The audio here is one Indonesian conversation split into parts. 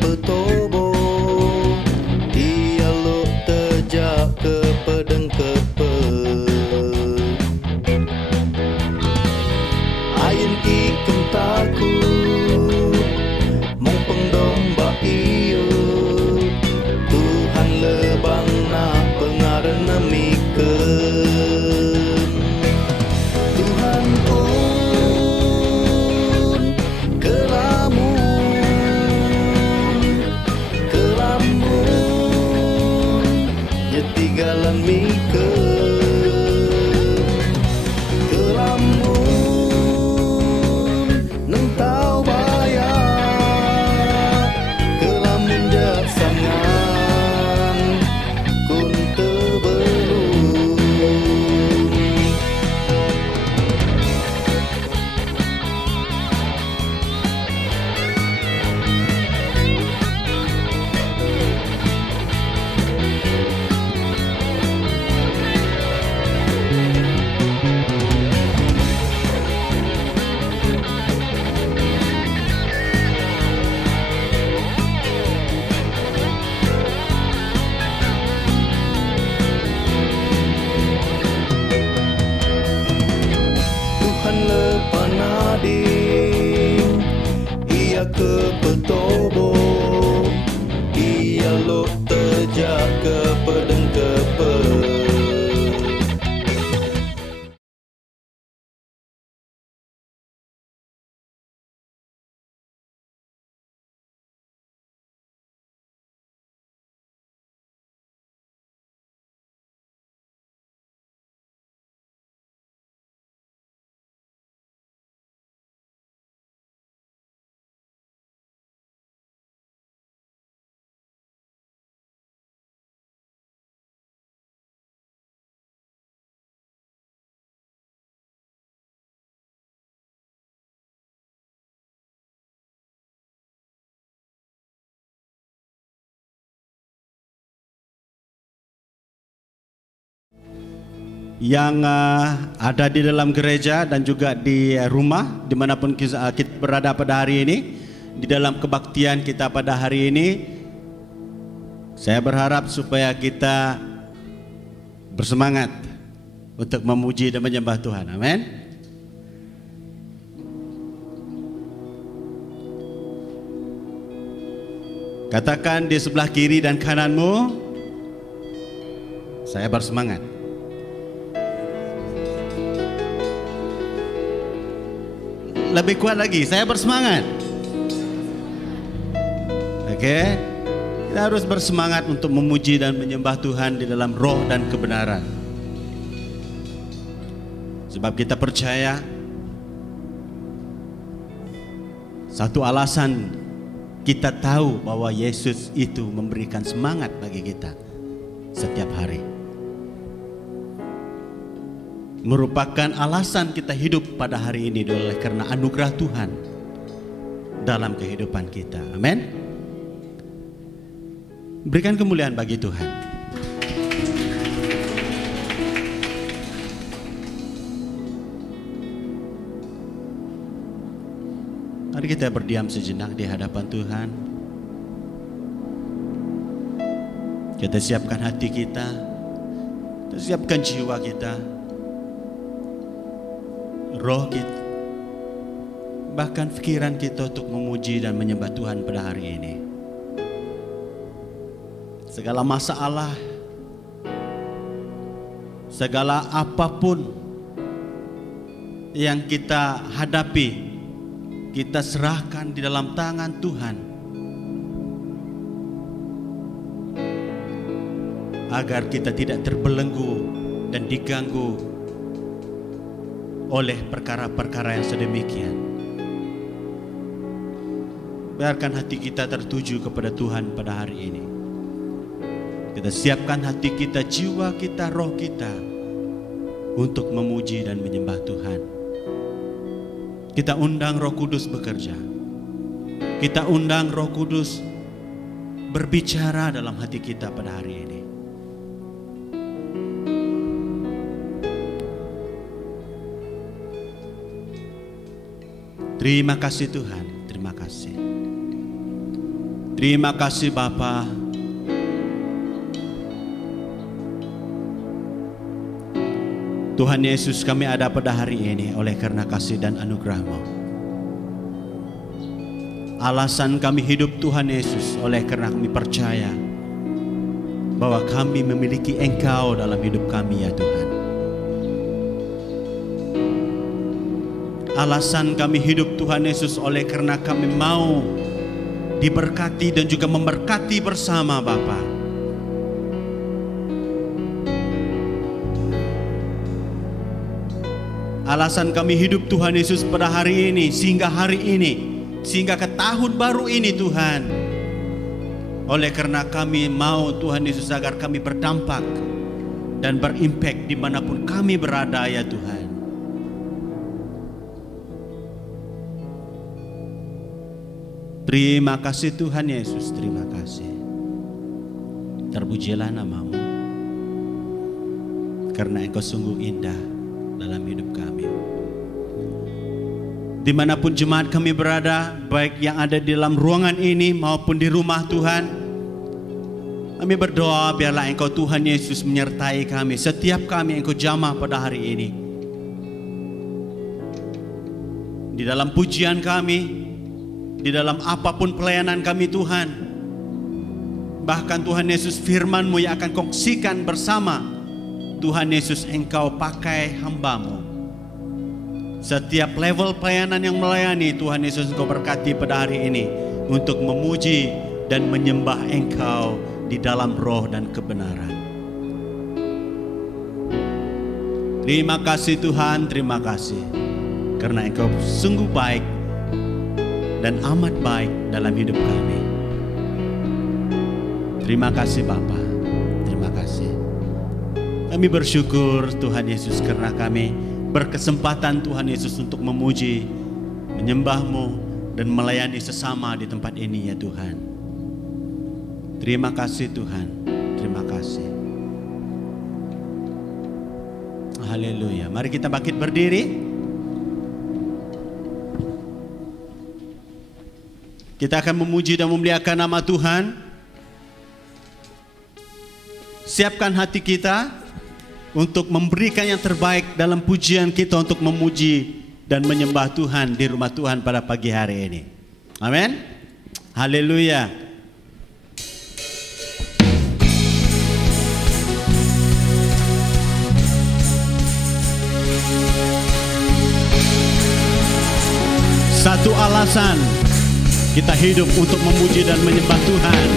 petobo, ia lo tejak ke pedeng kepe. Ayen ikem takut, mong pengdomba iyo, Tuhan lebang na pengarana miken. Tuhan on kelamun jetigalan miken. Kelamun neng tau baya, kelamun jaksangan kun tebelum. Tuhan lepanading, ia ke petobo, ia lo tejak ke pedeng kepe. Yang ada di dalam gereja dan juga di rumah dimanapun kita berada pada hari ini, di dalam kebaktian kita pada hari ini, saya berharap supaya kita bersemangat untuk memuji dan menyembah Tuhan. Amin. Katakan di sebelah kiri dan kananmu, saya bersemangat. Lebih kuat lagi, saya bersemangat. Oke, kita harus bersemangat untuk memuji dan menyembah Tuhan di dalam roh dan kebenaran. Sebab kita percaya satu alasan kita tahu bahwa Yesus itu memberikan semangat bagi kita setiap hari. Merupakan alasan kita hidup pada hari ini oleh karena anugerah Tuhan dalam kehidupan kita. Amin. Berikan kemuliaan bagi Tuhan. Mari kita berdiam sejenak di hadapan Tuhan. Kita siapkan hati kita, kita siapkan jiwa kita, roh kita, bahkan pikiran kita untuk memuji dan menyembah Tuhan pada hari ini. Segala masalah, segala apapun yang kita hadapi, kita serahkan di dalam tangan Tuhan, agar kita tidak terbelenggu dan diganggu oleh perkara-perkara yang sedemikian. Biarkan hati kita tertuju kepada Tuhan pada hari ini. Kita siapkan hati kita, jiwa kita, roh kita untuk memuji dan menyembah Tuhan. Kita undang Roh Kudus bekerja. Kita undang Roh Kudus berbicara dalam hati kita pada hari ini. Terima kasih Tuhan, terima kasih. Terima kasih Bapa. Tuhan Yesus, kami ada pada hari ini oleh karena kasih dan anugerah-Mu. Alasan kami hidup Tuhan Yesus oleh karena kami percaya bahwa kami memiliki Engkau dalam hidup kami ya Tuhan. Alasan kami hidup Tuhan Yesus oleh karena kami mau diberkati dan juga memberkati bersama Bapa. Alasan kami hidup Tuhan Yesus pada hari ini, sehingga ke tahun baru ini Tuhan. Oleh karena kami mau Tuhan Yesus agar kami berdampak dan berimpact dimanapun kami berada ya Tuhan. Terima kasih Tuhan Yesus, terima kasih. Terpujilah nama-Mu, karena Engkau sungguh indah dalam hidup kami. Dimanapun jemaat kami berada, baik yang ada di dalam ruangan ini maupun di rumah Tuhan, kami berdoa biarlah Engkau Tuhan Yesus menyertai kami, setiap kami Engkau jamah pada hari ini. Di dalam pujian kami, di dalam apapun pelayanan kami Tuhan, bahkan Tuhan Yesus firman-Mu yang akan kongsikan bersama, Tuhan Yesus Engkau pakai hamba-Mu. Setiap level pelayanan yang melayani, Tuhan Yesus Engkau berkati pada hari ini untuk memuji dan menyembah Engkau di dalam roh dan kebenaran. Terima kasih Tuhan, terima kasih, karena Engkau sungguh baik dan amat baik dalam hidup kami. Terima kasih Bapa, terima kasih. Kami bersyukur Tuhan Yesus karena kami berkesempatan Tuhan Yesus untuk memuji, menyembah-Mu dan melayani sesama di tempat ini ya Tuhan. Terima kasih Tuhan, terima kasih. Haleluya. Mari kita bangkit berdiri. Kita akan memuji dan memuliakan nama Tuhan. Siapkan hati kita untuk memberikan yang terbaik dalam pujian kita untuk memuji dan menyembah Tuhan di rumah Tuhan pada pagi hari ini. Amin. Haleluya. Satu alasan kita hidup untuk memuji dan menyembah Tuhan.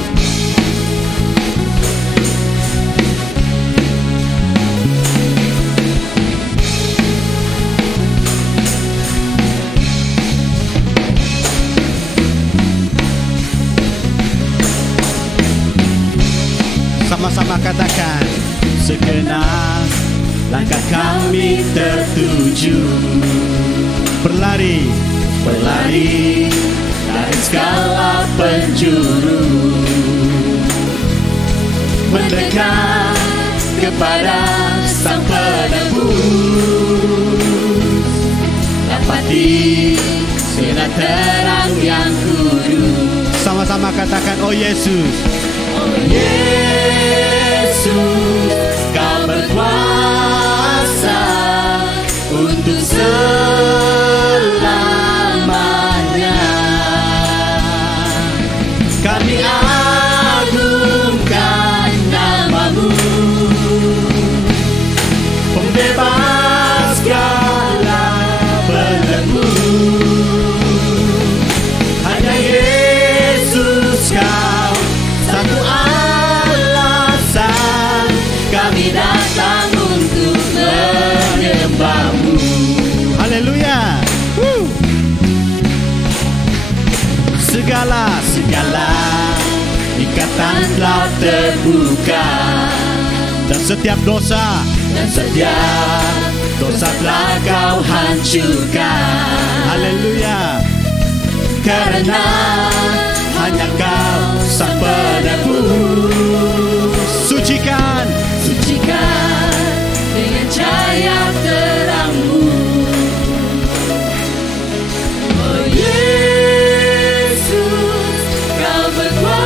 Sama-sama katakan, segenap langkah kami tertuju, berlari dari segala penjuru, mendekat kepada Sang Penebus, dapati sinar terang yang kudus. Sama-sama katakan, oh Yesus, oh Yesus, Kau berkuasa untuk selamanya. Kami agungkan nama-Mu, pembebas segala belenggu. Hanya Yesus Kau satu alasan kami datang untuk menyembah-Mu. haleluya. Segala ikatan telah terbuka, dan setiap dosa telah Kau hancurkan. haleluya. Karena hanya Kau Sang Penebus, Sucikan dengan cahaya terang-Mu. Oh Yesus, Kau berkuasa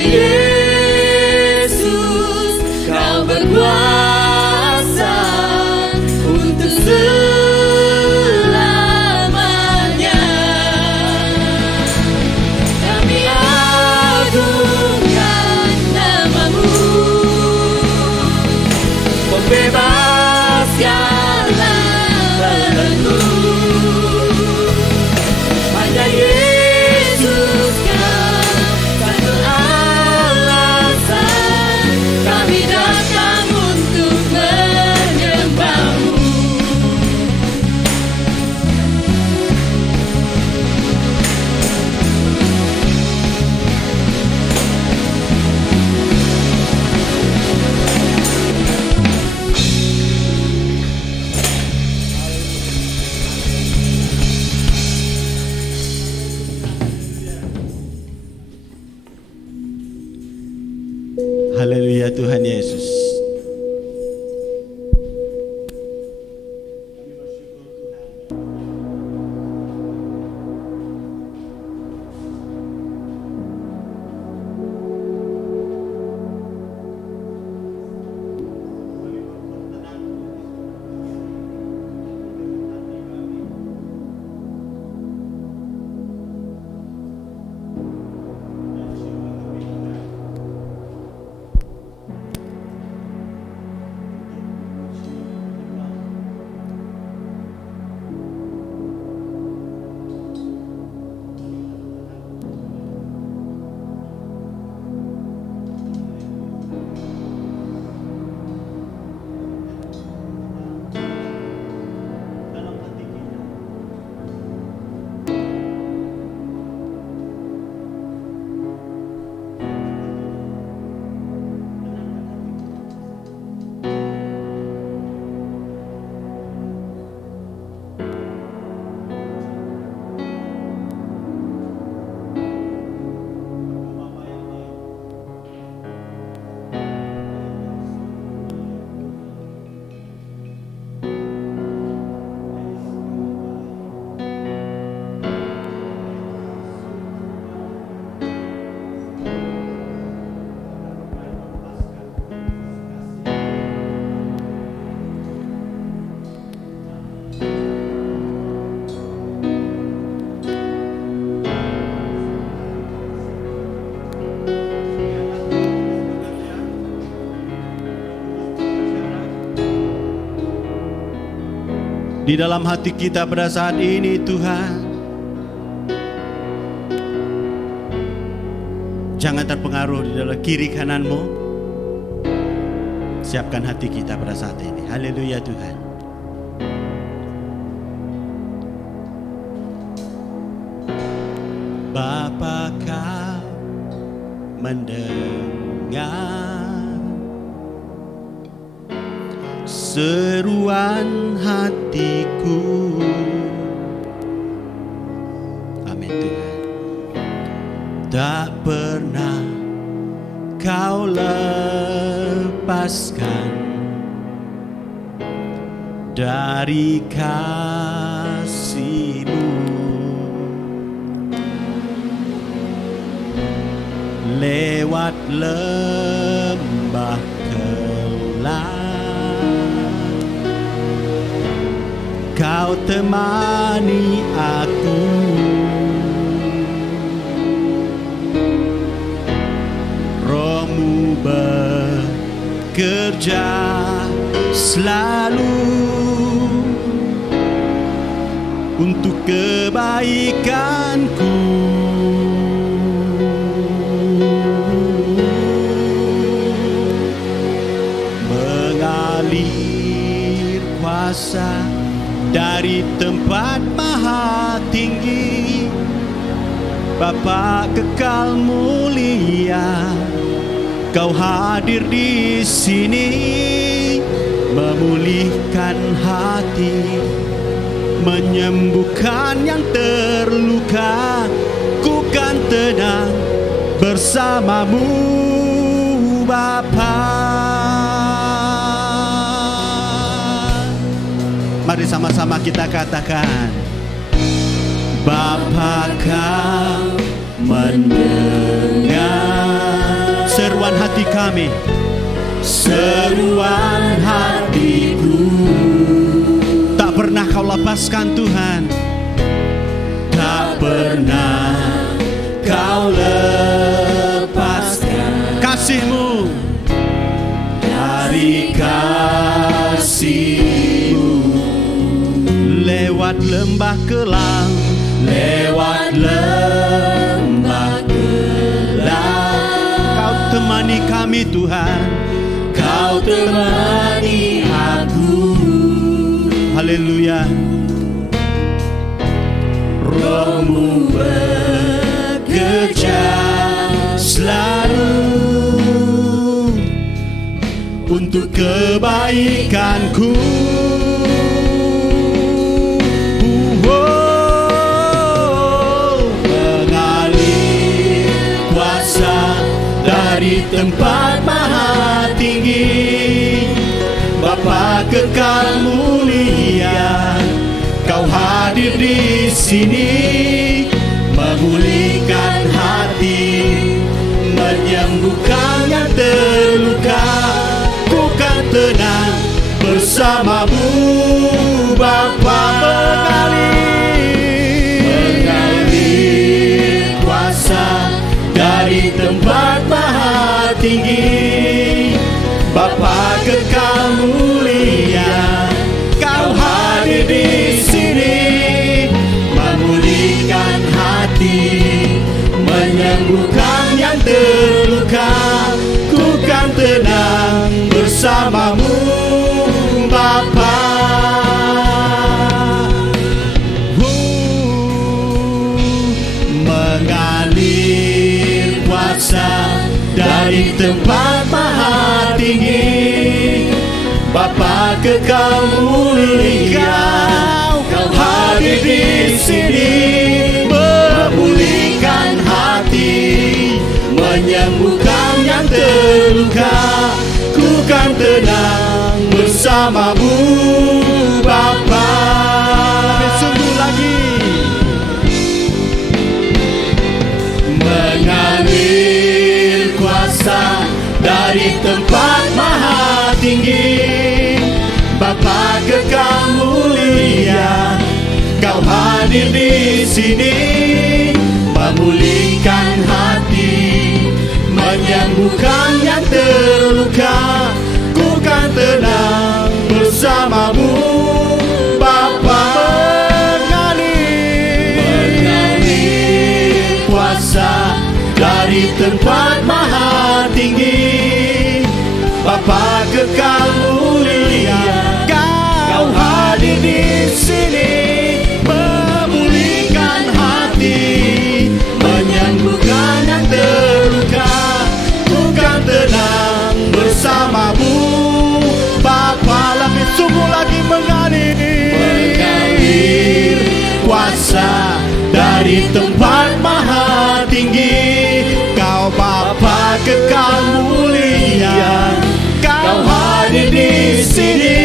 Yesus, Kau berkuasa untuk selamanya. Kami agungkan nama-Mu, bebaskanlah belenggu. Hanya Yesus, Kau satu alasan kami datang untuk menyembah-Mu. Haleluya Tuhan Yesus. Di dalam hati kita pada saat ini Tuhan, jangan terpengaruh di dalam kiri kanan-Mu. Siapkan hati kita pada saat ini. Haleluya Tuhan. Bapa, Kau mendengar seruan hatiku. Amin Tuhan. Tak pernah Kau lepaskan dari kasih-Mu. Lewat lembah gelap Kau temani aku. Roh-Mu bekerja selalu untuk kebaikanku. Mengalir kuasa dari tempat maha tinggi, Bapa kekal mulia, Kau hadir di sini, memulihkan hati, menyembuhkan yang terluka. Ku kan tenang bersama-Mu, Bapa. Mari sama-sama kita katakan, Bapa Kau mendengar kami. seruan hatiku. Tak pernah kau lepaskan Tuhan. Tak pernah kau lepaskan Kasih-Mu dari kasih-Mu. lewat lembah kelam, Lewat lembah gelap, Kau temani kami Tuhan. Kau temani aku. Haleluya. Roh-Mu bekerja selalu Untuk kebaikanku. mengalir kuasa dari tempat maha tinggi. Bapa kekal mulia, Kau hadir di sini, Memulihkan hati, menyembuhkan yang terluka. Ku kan tenang bersama-Mu, Bapa. mengalir kuasa dari tempat maha tinggi. Bapa kekal mulia, Kau hadir di sini, Memulihkan hati, menyembuhkan yang terluka. ku kan tenang bersama-Mu, Bapa. Mengalir kuasa dari tempat maha tinggi. Bapa kekal mulia, Kau hadir di sini, memulihkan hati, menyembuhkan yang terluka. Ku kan tenang bersama-Mu, Bapa. Lebih sungguh lagi. Mengalir kuasa dari tempat maha tinggi. Bapa kekal mulia, Kau hadir di sini, memulihkan hati, menyembuhkan yang terluka. Ku kan tenang bersama-Mu, Bapa. Mengalir kuasa dari tempat maha tinggi. Bapa kekal mulia, Kau hadir di sini, memulihkan hati, menyembuhkan yang terluka. Ku kan tenang bersama-Mu, Bapa. Lebih sungguh lagi mengalir kuasa dari tempat maha tinggi. Kau Bapa kekal mulia, Kau hadir di sini,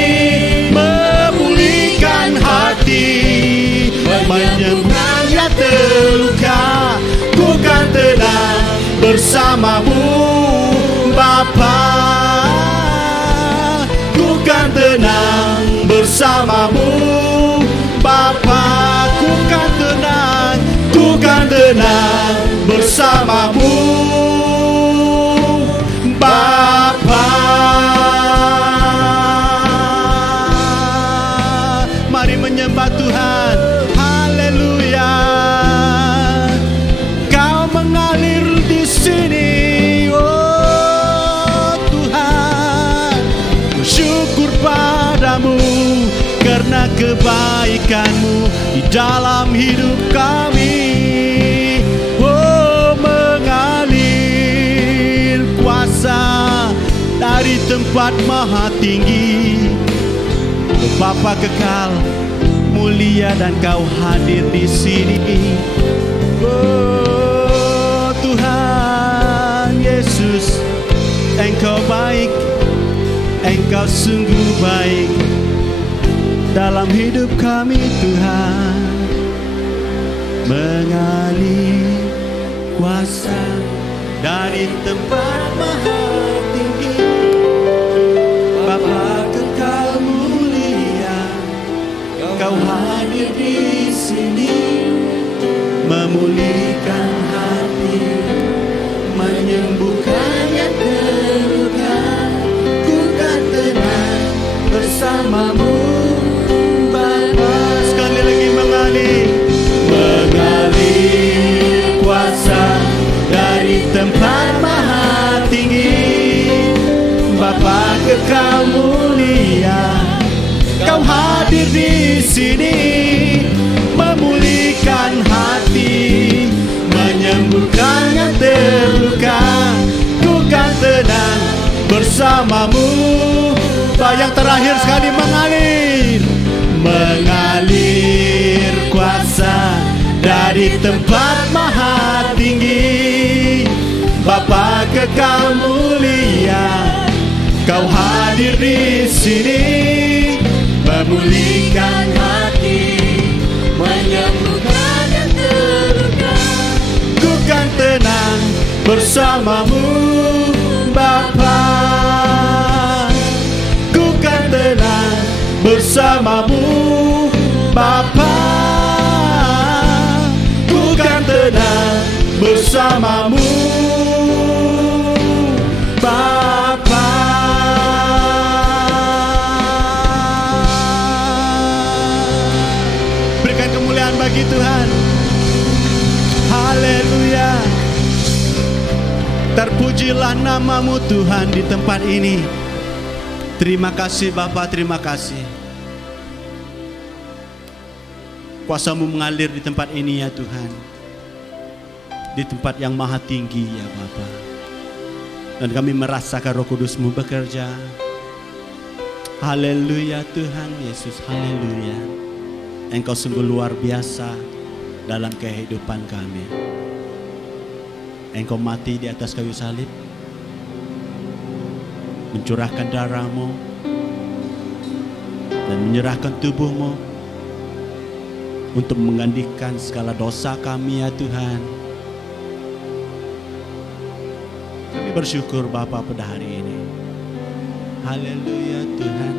memulihkan hati, menyembuhkan yang terluka. Ku kan tenang bersama-Mu, Bapa. Ku kan tenang bersama-Mu, Bapa. Ku kan tenang bersama-Mu, Bapa. Mari menyembah Tuhan. Haleluya. Kau mengalir di sini, oh Tuhan. Syukur padamu karena kebaikan-Mu di dalam hidup kami. Oh, mengalir kuasa dari tempat maha tinggi. Bapa kekal mulia dan Kau hadir di sini. Oh Tuhan Yesus, Engkau baik, Engkau sungguh baik dalam hidup kami Tuhan. Mengalir kuasa dari tempat maha tempat maha tinggi, Bapa kekal mulia, Kau hadir di sini, memulihkan hati, menyembuhkan yang terluka. Ku kan tenang bersamamu. Yang terakhir sekali mengalir kuasa dari tempat maha tinggi, Bapa kekal mulia, Kau hadir di sini, memulihkan hati, menyembuhkan yang terluka. Ku kan tenang bersamamu, Bapa. Ku kan tenang bersamamu, Bapa. Ku kan tenang bersamamu, Bapa. Berikan kemuliaan bagi Tuhan. Haleluya. Terpujilah nama-Mu Tuhan di tempat ini. Terima kasih Bapa, terima kasih. Kuasa-Mu mengalir di tempat ini ya Tuhan. Di tempat yang maha tinggi ya Bapa. Dan kami merasakan Roh Kudus-Mu bekerja. Haleluya Tuhan Yesus, haleluya. Engkau sungguh luar biasa dalam kehidupan kami. Engkau mati di atas kayu salib, mencurahkan darah-Mu dan menyerahkan tubuh-Mu untuk menggantikan segala dosa kami ya Tuhan. Kami bersyukur Bapa pada hari ini. Haleluya Tuhan.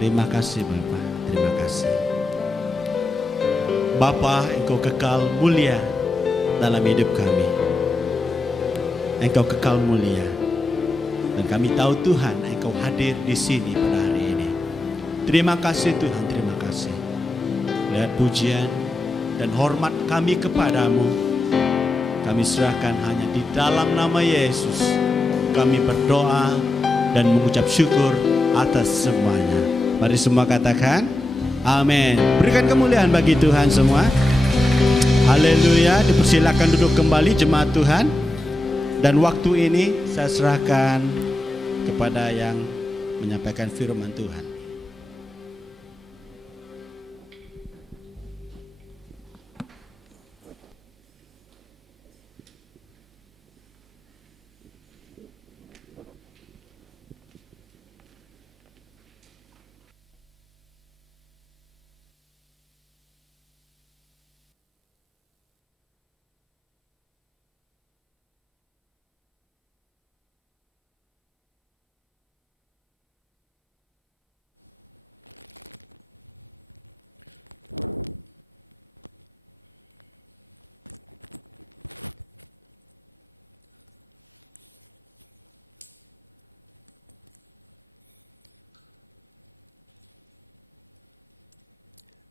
Terima kasih Bapa, terima kasih. Bapa, Engkau kekal mulia dalam hidup kami. Engkau kekal mulia. Dan kami tahu Tuhan, Engkau hadir di sini pada hari ini. Terima kasih Tuhan, terima kasih. Lihat pujian dan hormat kami kepadamu. Kami serahkan hanya di dalam nama Yesus. Kami berdoa dan mengucap syukur atas semuanya. Mari semua katakan, amin. Berikan kemuliaan bagi Tuhan semua. Haleluya. Dipersilakan duduk kembali jemaat Tuhan. Dan waktu ini saya serahkan kepada yang menyampaikan firman Tuhan.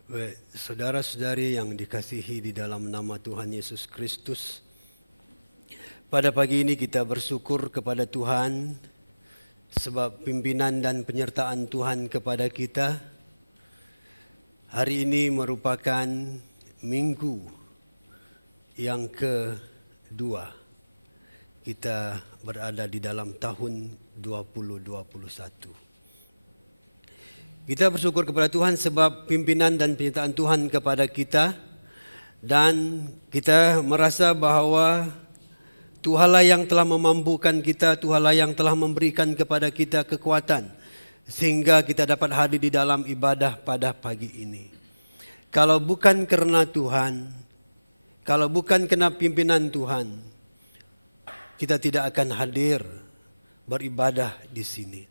Baik, saudara-saudari yang dikasihi di dalam nama Tuhan Yesus Kristus, pada pagi ini kita bersyukur kepada Tuhan sebab pimpinan dan penyertaan Tuhan kepada kita. Hari ini merupakan minggu yang kedua kita berada di dalam tahun 2021. Kita bersyukur kepada Tuhan sebab pimpinan dan penyertaan Tuhan kepada kita. Dan kita merasa bahwa Tuhanlah yang telah memampukan kita, Tuhanlah yang telah memberikan kepada kita kekuatan sehingga kita dapat hadir di dalam ibadah pada pagi ini. Kalau bukan karena Tuhan, kalau bukan karena pimpinan Tuhan, kita tidak akan hadir beribadah di sini.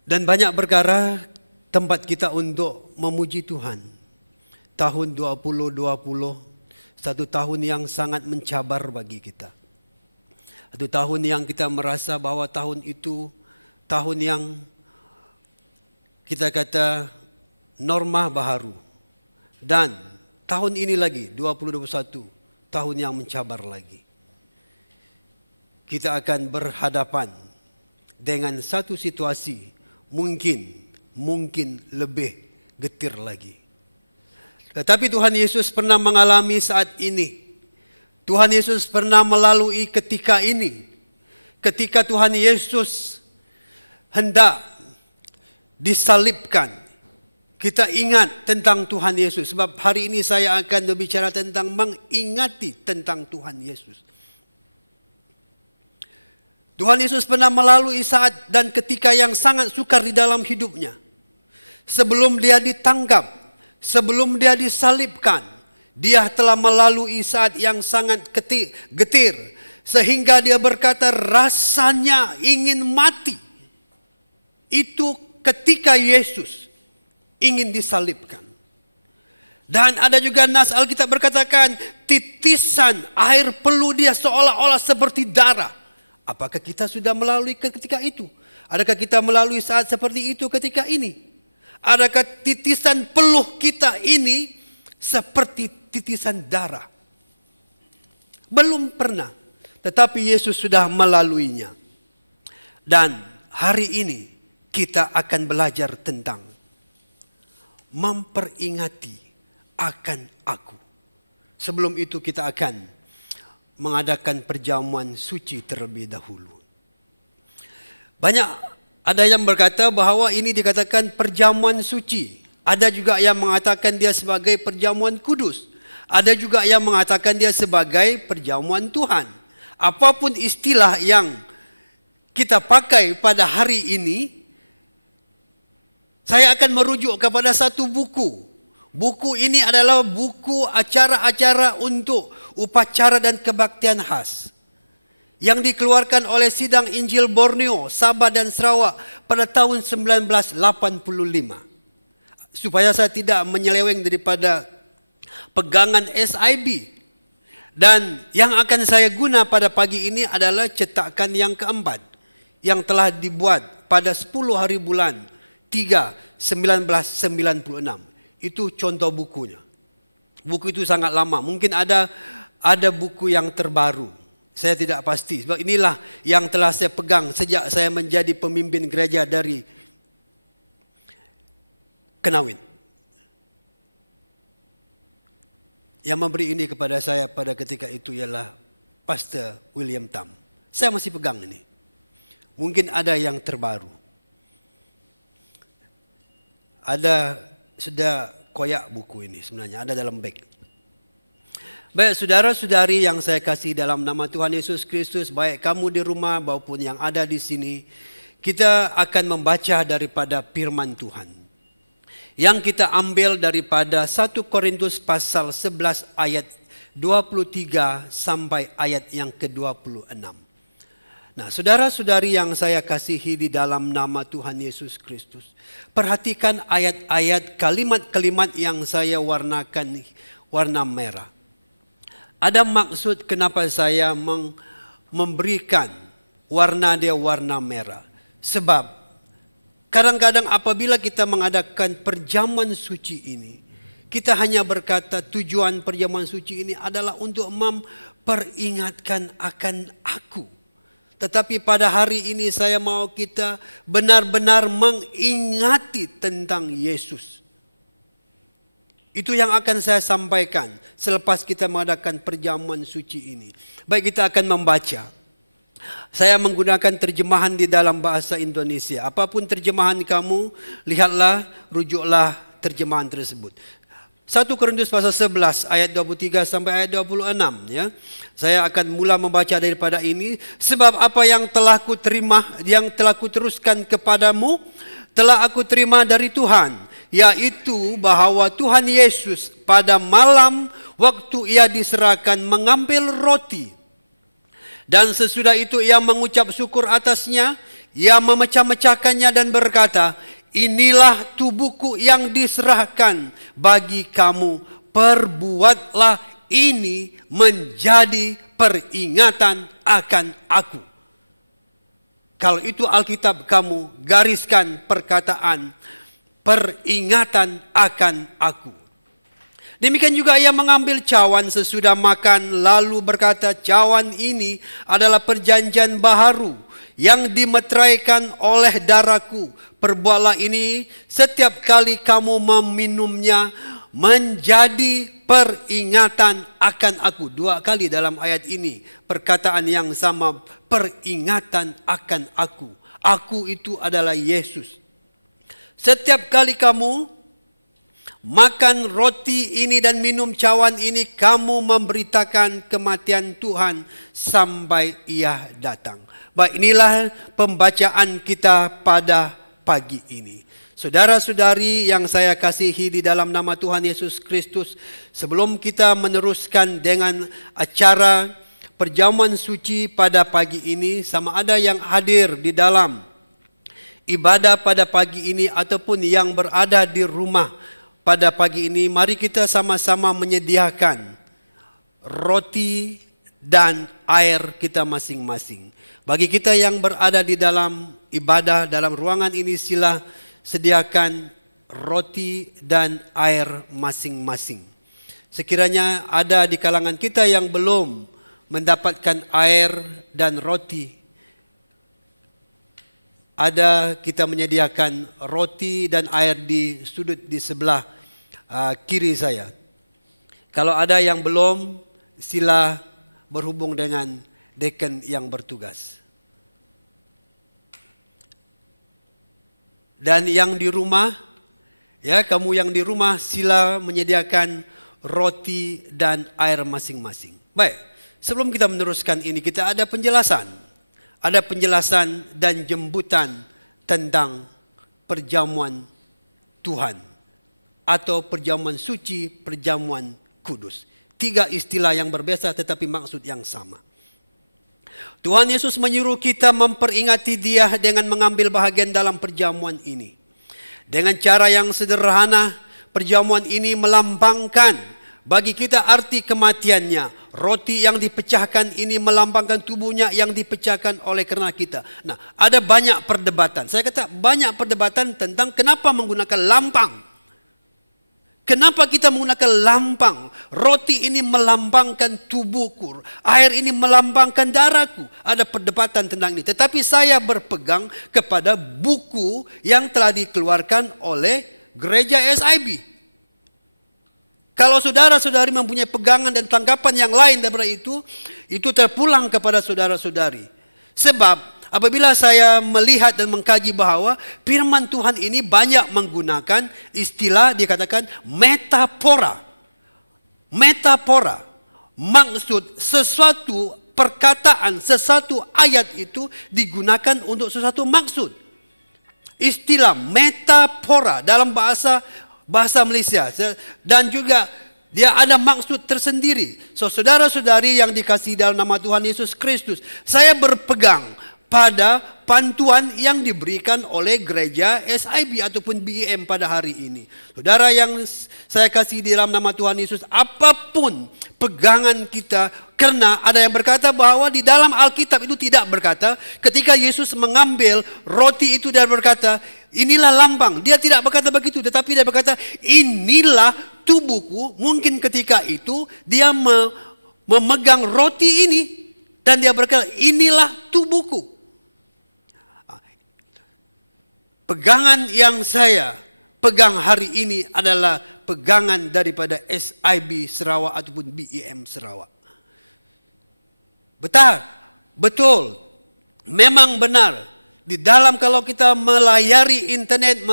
Dan banyak perkara tempat kita untuk memuji Tuhan. Tahun 2020, satu tahun yang sangat mencabar bagi kita. Satu tahun yang kita merasa bahwa tahun itu tahun yang kita kata norma baharu. Dan tahun ini lagi, 2021, tahun yang mencabar lagi. Kita akan berhadapan dengan satu situasi mungkin lebih getir lagi. Tetapi Tuhan Yesus pernah mengalami saat ini. Tuhan Yesus pernah melalui ketika ini. Ketika Tuhan Yesus hendak disalibkan. Kita ingat tentang Tuhan Yesus. Sebab hari ini saya akan berbicara tentang mengingati tentang Tuhan Yesus. Tuhan Yesus pernah melalui saat dan ketika yang sangat sukar di dalam hidupnya. Sebelum dia ditangkap, sebelum dia disalibkan, dia telah melalui saat yang sangat getir. Sehingga dia berkata rasanya ingin mati. Itu ketika Yesus ingin disalibkan. Dan ada juga nas Alkitab berkatakan titisan air peluh dia seolah-olah seperti darah. Apakah kita sudah melalui ketika itu? Adakah kita melalui saat seperti itu ketika ini? Adakah titisan peluh kita ini seperti titisan darah? Belum pernah. Tetapi Yesus sudah melaluinya. Dan hari ini kita akan belajar tentang memperingati akan aku. Sebelum itu kita akan mengadakan perjamuan suci terlebih dahulu. Ada yang berkata bahwa ini dikatakan perjamuan suci. Ada juga yang mengatakan dia sebagai perjamuan kudus. Ada juga yang mengatakan dia sebagai perjamuan Tuhan. Apapun istilah yang kita pakai pada hari ini, saya akan merujuk kepada satu buku. Buku ini adalah buku acara-acara untuk upacara dan kebaktian khas yang dikeluarkan oleh Sidang Injil Borneo, Sabah dan Sarawak pada tahun 1985. Supaya saya tidak menyeleweng daripada pegangan SIB. Dan yang akan saya guna pada pagi ini adalah cetakan yang keempat yang telah dibuat pada 10 hari bulan 3, 1996. Itu contoh bukunya. Buku itu sangat lama. Mungkin ada buku yang terbaru. Saya tidak pasti. Sebab inilah yang telah saya pegang sejak saya menjadi pemimpin gereja dari Kenawin. Yang memberi ini kepada saya pada ketika itu ialah Pastor William Tam. Saya masih pegang ini. Mungkin ada yang terbaru. Sudah koyak buku ini sebenarnya, ada dalam bag. Baik saudara-saudari yang saya kasih dalam nama Tuhan Yesus Kristus, baik kamu di rumah maupun yang ada di sini, kita akan membaca daripada firman Tuhan. Yang kita ambil daripada 1 Korintus pasal 11 ayat 23 sampai ayat yang ke-26. Nah, saudara-saudari yang saya kasihi di dalam nama Tuhan Yesus Kristus, perhatikan ayat-ayat kalimat-kalimat yang saya warnakan warna merah. Ada maksud kenapa saya memberikan warna dia warna merah. Sebab kadang-kadang apabila kita mengadakan perjamuan suci ini, kita hanya berkata tujuan perjamuan suci ini adalah untuk memperingatkan akan aku. Tetapi pada hari ini saya mau kita benar-benar mengingati tentang Yesus. Itu yang akan saya sampaikan selepas kita mengadakan perjamuan suci ini. Baik, kita akan membaca. Saya menggunakan terjemahan di dalam bahasa Indonesia. Apapun terjemahan kamu, lihatlah, rujuklah terjemahan tersebut. 1 Korintus pasal 11 ayat 23 sampai ayat 26 ya. Saya akan mula membaca daripada ini. Sebab apa yang telah ku terima, yang telah ku teruskan kepadamu, telah aku terima dari Tuhan, yaitu bahwa Tuhan Yesus pada malam waktu ia diserahkan mengambil roti. Dan sesudah itu ia mengucap syukur atasnya, ia memecah-mecahkannya dan berkata, inilah tubuhku yang diserahkan bagi kamu. Perbuatlah ini menjadi peringatan akan aku. Kalau itu Alkitab kamu, gariskan perkataan peringatan akan aku. Demikian juga ia mengambil cawan sesudah makan, lalu berkata, cawan ini adalah perjanjian baharu yang dimeteraikan oleh darahku. Perbuatlah ini setiap kali kamu meminumnya menjadi peringatan akan aku. 2 kali dalam ayat ini perkataan yang sama, peringatan akan aku. Aku itu adalah Yesus. Setiap kali kamu makan roti ini dan minum cawan ini, kamu memberitakan kematian Tuhan sampai ia datang. Baik, inilah pembacaan kita pada pagi ini. Saudara-saudari yang saya kasihi di dalam nama Tuhan Yesus Kristus, sebelum kita meneruskan dengan acara perjamuan suci pada pagi ini, sama ada yang hadir di dalam ibadah pada pagi ini ataupun yang berada di rumah pada pagi ini, mari kita sama-sama menyediakan roti dan air kita masing-masing. Bagi kita yang berada di dalam ibadah, dalam ruangan ini, sila sediakan roti dan air masing-masing. Sekiranya ada di kalangan kita yang belum mendapatkan air dan roti, ada kita menyediakan roti dan air di sudut di sebelah kiri saya. Kalau ada yang belum, sila berhubung dengan dekan yang bertugas. Dan yang di rumah, ya, kamu yang di rumah sila menyediakan roti dan air masing-masing. Baik, sebelum kita meneruskan ini, kita ada penjelasan. Ada penjelasan dan jemputan tentang perjamuan Tuhan atau perjamuan suci, perjamuan kudus. 3 istilah yang berbeda tetapi maksud yang sama. Tuhan Yesus menyuruh kita memperingati Dia dengan mengambil bahagian dalam perjamuan ini. Dengan cara yang sederhana, perjamuan ini melambangkan bagi kita arti kematiannya. Roti yang dipecahkan ini melambangkan tubuhnya yang dipecahkan oleh karena kita. Nah, ada banyak perdebatan. Saya kata banyak perdebatan tentang kenapa menggunakan lampang. Kenapa kita menggunakan lampang? Roti ini melambangkan tubuhku, air ini melambangkan darahku. Ada perdebatan tentang ini. Tetapi saya berpegang kepada buku yang telah dikeluarkan oleh gereja SIB. Kalau saudara-saudari mempunyai pegangan dan tanggapan yang lain daripada itu terpulang kepada saudara-saudari. Sebab apabila saya melihat dan mengkaji bahwa firman Tuhan ini banyak menggunakan istilah dikatakan metafora. Metafora. Maksud sesuatu perkataan, sesuatu ayat itu digunakan untuk sesuatu maksud. Istilah metafora dalam bahasa Malaysia, dan juga dia ada maksud tersendiri. So, saudara-saudari yang dikasihi dalam nama Tuhan Yesus Kristus, saya berpegang pada pantuan yang diberikan oleh gereja SIB ataupun BEM pada hari ini. Saudara yang saya kasih di dalam nama Tuhan Yesus, apapun pegangan kita, karena ada yang berkata bahwa di dalam Alkitab itu tidak berkata ketika Yesus mengambil roti itu dan berkata inilah lambang. Dia tidak berkata begitu, tetapi dia berkata inilah tubuhku. Mungkin ketika itu dia memegang roti ini dan dia berkata inilah tubuhku. Pegangan yang saya pegang hari ini adalah pegangan daripada SIB Sarawak ataupun BEM Sarawak. Betul, memang benar. Di dalam kalau kita melayari internet,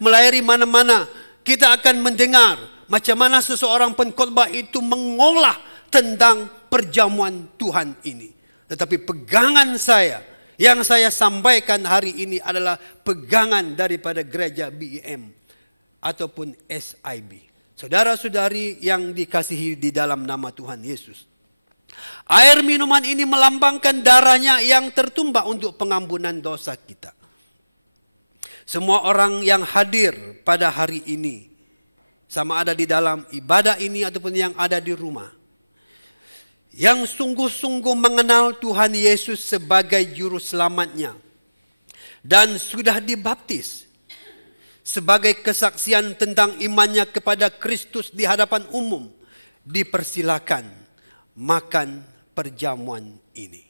melayari mana-mana, kita akan mendengar macam mana seseorang pengkhotbah itu mengolah tentang perjamuan Tuhan ini. Tetapi pegangan saya, yang saya sampaikan hari ini adalah pegangan daripada gereja BEM ataupun SIB. Saudara-saudari yang dikasihi di dalam nama Tuhan Yesus. Air minuman ini melambangkan darahnya yang tertumpah untuk pengampunan dosa kita. Semua orang yang hadir pada hari ini, sama ada di dalam ibadah ini ataupun yang ada di rumah, yang sungguh-sungguh mengenal Tuhan Yesus sebagai juru selamatnya dan sudah dibaptis, sebagai kesaksian tentang imannya kepada Kristus di hadapan umum, dipersilakan makan perjamuan ini.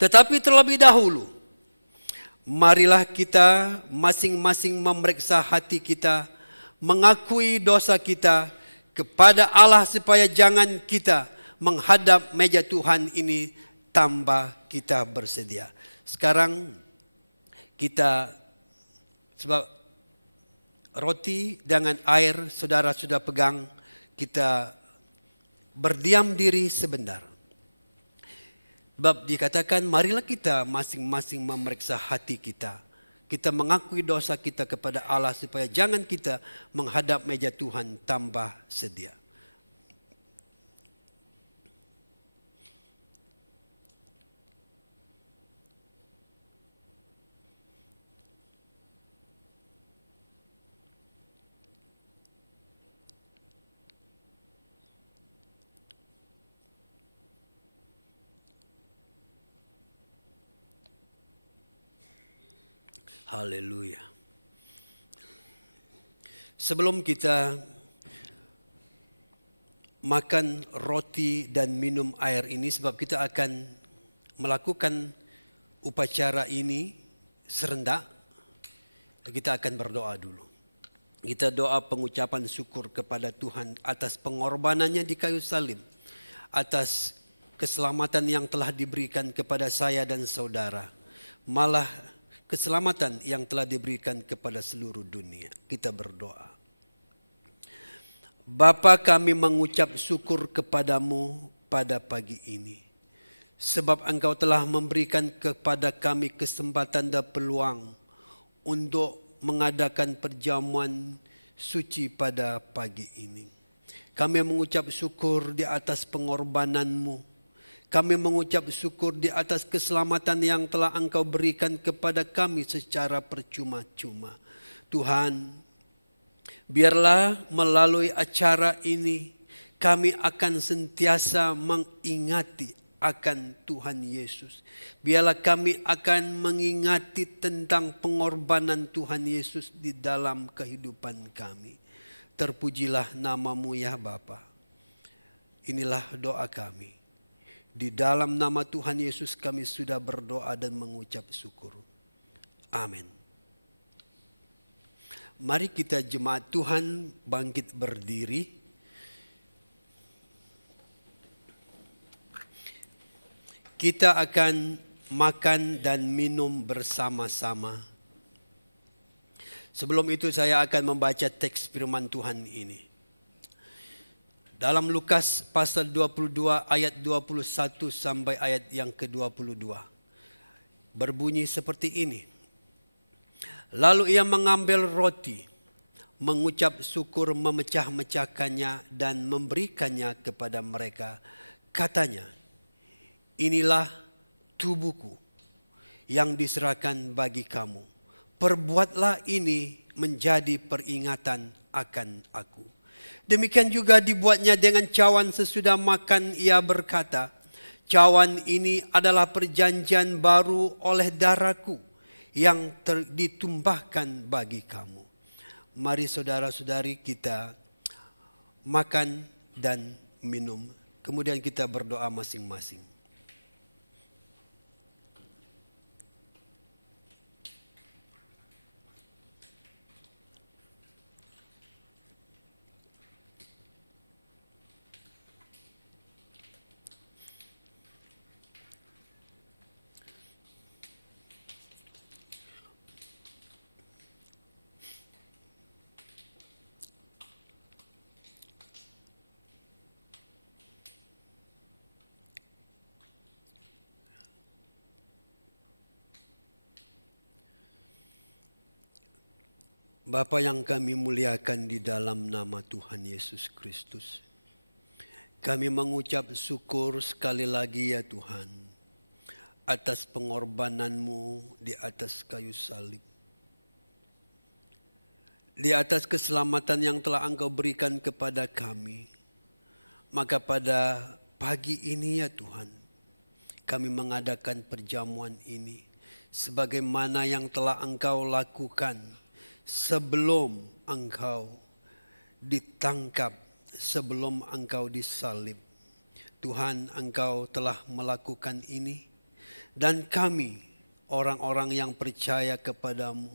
Tetapi terlebih dahulu, marilah kita masing-masing memeriksa hati kita, mengakui dosa kita kepada Allah supaya jangan kita menghadap meja Tuhan ini tanpa kita bersedia. Sekarang kita, sebab roti dengan air saudara sudah pegang, kita berdiam diri sebentar. Sebab dikatakan marilah kita masing-masing memeriksa hati kita. Kita mengakui dosa kita kepada Allah supaya jangan kita menghadap meja Tuhan tanpa sedia. Haleluya. Sebelum kita makan roti dan minum air ini, sebab kita akan melakukan upacara ini serentak, kita akan berdoa dulu. Kita doa pengucapan syukur kepada Tuhan atas pengorbanannya di kayu salib, atas keselamatan yang telah diberikan kepada saya dan saudara, malah keselamatan yang telah diberikan kepada seluruh dunia. Kita berdoa. Bapa, kami mengucap syukur kepadamu pada pagi ini, sebab Engkau telah memberikan kepada kami kesempatan dan peluang untuk mengadakan perjamuan suci pada pagi ini. Kami mengucap syukur di atas pengorbanan-Mu. Kami mengucap syukur di atas keselamatan yang telah Engkau berikan kepada kami secara percuma-cuma. Tuhan, biarlah melalui acara ini kami akan sentiasa mengingati akan Tuhan Yesus. Biarlah kami akan mengingati tentang pengorbanan Tuhan Yesus di dalam kehidupan kami. Terpujilah nama-Mu ya Bapa. Inilah doa kami. Di dalam nama Tuhan Yesus kami sudah berdoa dan mengucap syukur. Amin. Mari kita jemaat Tuhan bangkit berdiri. Kita akan makan dan minum bersama-sama. Sebelum itu saya akan membaca teks firman Tuhan ini. Dalam Lukas pasal 22 ayat 21 sampai ayat yang ke-22. Berbunyi seperti ini. Lalu ia mengambil roti, mengucap syukur, memecah-mecahkannya dan memberikannya kepada mereka. Katanya, inilah tubuhku yang diserahkan bagi kamu. Perbuatlah ini menjadi peringatan akan aku. Demikian juga dibuatnya dengan cawan sesudah makan. Ia berkata, cawan ini adalah perjanjian baru oleh darahku yang ditumpahkan bagi kamu. Mari saudara-saudari kita makan dan minum. Kemudian kita berdoa masing-masing. Bapa yang kami muliakan di dalam nama Tuhan Yesus Kristus, kami mengucap syukur sekali lagi ya Tuhan atas pengorbanan-Mu di atas kayu salib, di atas keselamatan yang telah Engkau berikan kepada kami. Maka pada pagi ini ya Tuhan, kami mengadakan perjamuan ini sebagaimana yang telah Engkau lakukan sebelum engkau ditangkap, sebelum engkau disalib. Tuhan, engkau telah melakukan ini. Dan kami, orang-orang yang percaya kepadamu,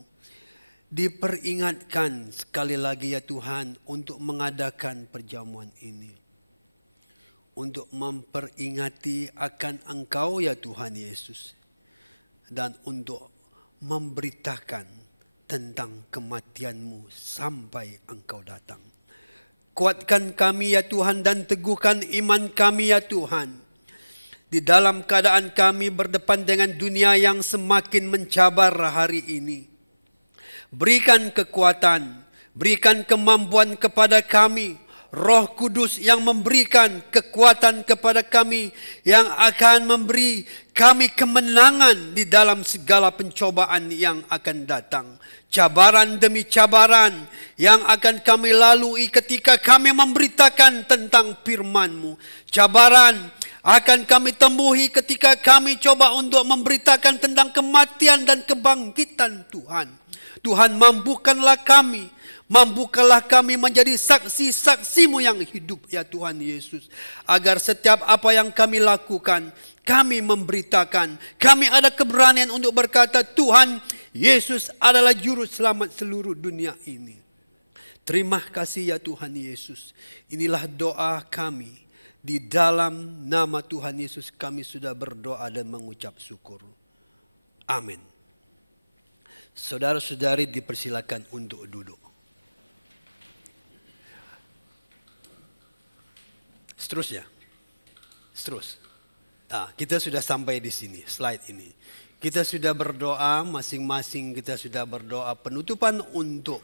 diperingatkan sekali lagi ya Tuhan untuk mengadakan perjamuan ini. Untuk memperingati akan engkau ya Tuhan Yesus. Dan untuk memberitakan tentang kematian-Mu sampai engkau datang. Kuatkan kami ya Tuhan dan teguhkan iman kami ya Tuhan. Di dalam keadaan kami berdepan dengan dunia yang semakin mencabar hari ini. Berikan kekuatan, berikan kemampuan kepada kami. Roh Kudus yang memberikan kekuatan kepada kami, yang akan memberi kami kemenangan di dalam segala pencobaan yang akan datang. Cabaran demi cabaran yang akan kami lalui ketika kami memberitakan tentang firman-Mu. Cabaran akan kami temui ketika kami coba untuk memberitakan tentang kematian dan kebangkitan Tuhan. Tuhan, mampukanlah kami. Mampukanlah kami menjadi saksi-saksi-Mu yang hidup ya Tuhan Yesus. Agar setiap apa yang kami lakukan, kami memberitakan. Kami ada keberanian untuk berkata, Tuhan Yesus adalah juru selamat seluruh dunia ini. Terima kasih ya Tuhan Yesus. Inilah doa kami. Di dalam nama Tuhan Yesus kami sudah berdoa dan mengucap syukur. Amin. Saudara-saudari dipersilakan untuk duduk. Seterusnya. Kita sudah sampai di sini, slide ini. Kita sudah berdoa, masing-masing kita sudah berdoa penutupan untuk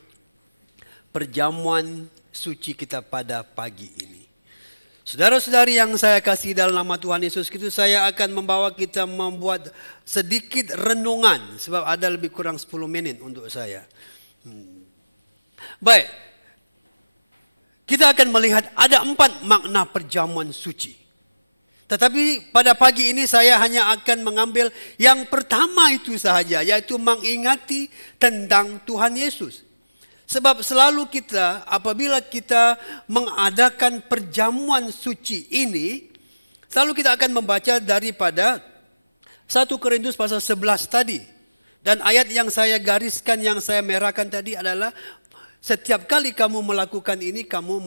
perjamuan suci kita pada pagi ini. Saudara-saudari yang saya kasih dalam nama Tuhan Yesus Kristus, saya akan membawa kita membuat sedikit renungan. Sebab ada lebih kurang 10 menit untuk saya. Baik. Kita akan melihat ada 4 makna perjamuan suci. Tetapi pada pagi ini saya hanya akan mengambil yang pertama itu sahaja. Yaitu mengingati tentang Tuhan Yesus. Sebab selalu kita, apabila kita mengadakan perjamuan suci ini, selalu kita akan membaca daripada 1 Korintus pasal 11 tadi. Dan ayat yang saya gariskan, yang saya merahkan tadi adalah, setiap kali kamu melakukan ini, kamu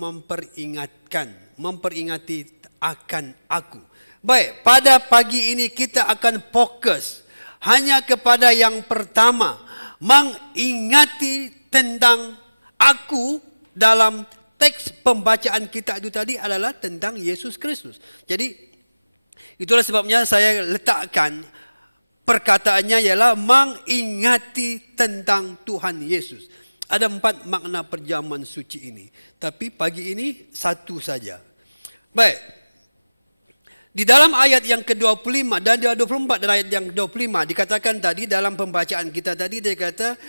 memperingati akan aku. Baik, pada pagi ini kita akan fokus hanya kepada yang pertama, mengingati tentang aku. Dalam teks pembacaan kita itu tadi adalah tentang Yesus Kristus. Jadi itulah sebabnya saya letakkan perkataannya ialah mengingati tentang Tuhan Yesus. Ada 4 makna perjamuan suci ini. Tapi pagi ini satu saja. Baik. Di dalam ayat yang ke-25 dan 24 dan ayat yang ke-25 dikatakan tadi dalam pembacaan kita tadi, dia kata,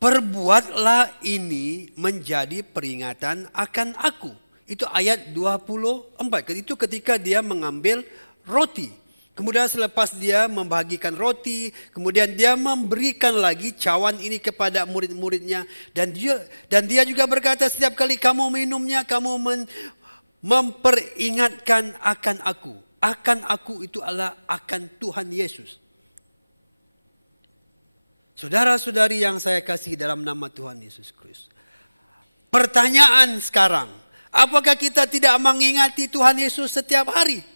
perbuatlah ini menjadi peringatan akan aku. Itu ayat 24. Itu ketika dia mengambil roti. Kemudian selepas dia membagikan roti, kemudian dia memberikan lagi cawan ini kepada murid-muridnya. Dan dia juga berkata, setiap kali kamu minumnya, kamu memperingatkan akan aku. Akan aku itu adalah akan Tuhan Yesus. Saudara-saudari yang saya kasih dalam nama Tuhan Yesus Kristus. Pertanyaan sekarang, apakah kita tidak mengingati Tuhan Yesus setiap hari?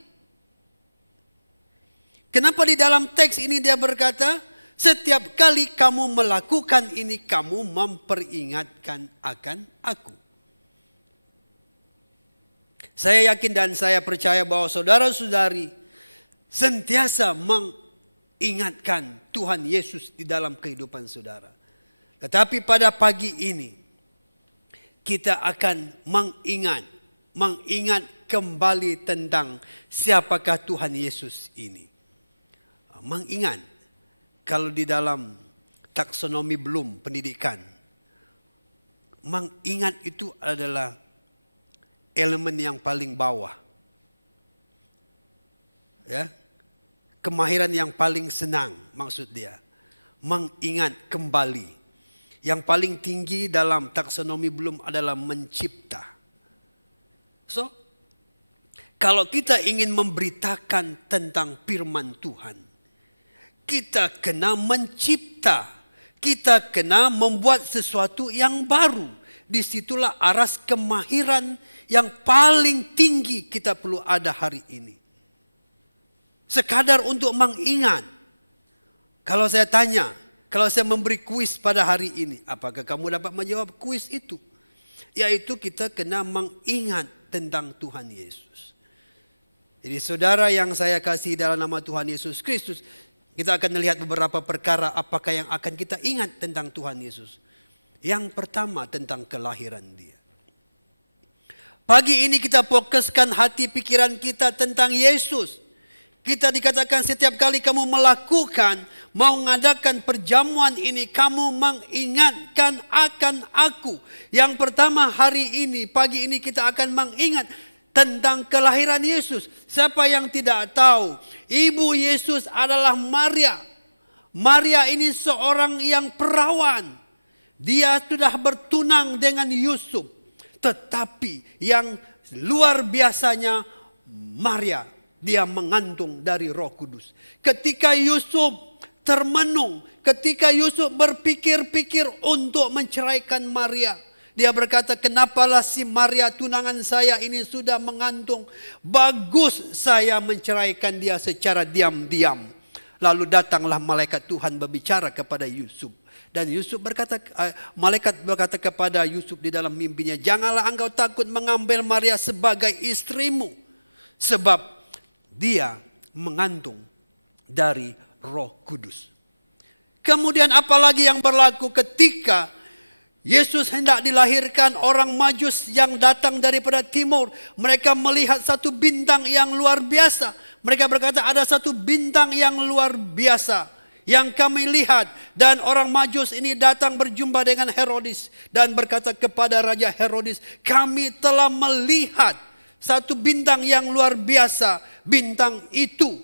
Kenapa di dalam teks ini dia berkata, setiap kali kamu melakukan ini, kamu memperingatkan akan aku. Saya yakin dan saya percaya bahwa saudara-saudari sentiasa mengingatkan Tuhan Yesus di dalam kehidupan saudara. Tetapi pada pagi ini kita akan mengingat kembali tentang siapakah Tuhan Yesus ini. Mengingat, kalau di dalam taksonomi Bloom pendidikan, mengingat itu adalah elemen yang paling bawah. Ya. Kemahiran yang paling senang maksud dia. Mengingat kembali. Yang paling tinggi dalam taksonomi belum adalah mencipta. So, kalau kita ingin memberitakan tentang firman Tuhan, kita kena mencipta. Kita kena membuat sesuatu yang baru. Disitulah aras kemahiran yang paling tinggi kita perlu ada hari ini. Sekadar untuk mengingat. Kalau saya tanya, kalau saya memberi kuis pada hari ini, apakah kamu dapat menjawab kuis itu? Yaitu kita kena mengingat tentang Tuhan Yesus. Jadi saudara yang saya kasih dalam nama Tuhan Yesus Kristus, kita akan melihat beberapa perkara apakah yang akan kita ingat tentang Tuhan Yesus. Yang pertama tentang kelahiran dia. Pagi ini kita fokuskan hati pikiran kita tentang Yesus. Kita dikatakan setiap kali kamu melakukan, mau mengadakan perjamuan ini, kamu mengingatkan akan aku. Yang pertama hari ini, pagi ini kita akan mengingat tentang kelahiran Yesus. Siapa yang tidak tahu, ibu Yesus adalah Maria. Maria ini seorang yang perawan. Dia sudah bertunang dengan Yusuf. Tetapi yang luar biasanya Maria, dia mengandung dari Roh Kudus. Ketika Yusuf termenung, ketika Yusuf berpikir-pikir untuk menceraikan Maria, dia berkata, kenapalah si Maria tunangan saya ini sudah mengandung. Bagus saya menceraikan dia secara diam-diam. Lalu datanglah malaikat Tuhan berbicara kepada Yusuf. Dan Yusuf berkata, malaikat berkata kepada Yusuf di dalam mimpinya, janganlah engkau takut mengambil Maria sebagai istrimu. Sebab dia mengandung dari Roh Kudus. Kemudian apalagi yang berlaku ketika Yesus hendak dilahirkan, orang Majus yang datang daripada timur, mereka melihat satu bintang yang luar biasa. Mereka berkata, ada satu bintang yang luar biasa yang kami lihat. Dan orang Majus ini datang berjumpa dengan Herodes dan berkata kepada Raja Herodes, kami telah melihat satu bintang yang luar biasa. Bintang itu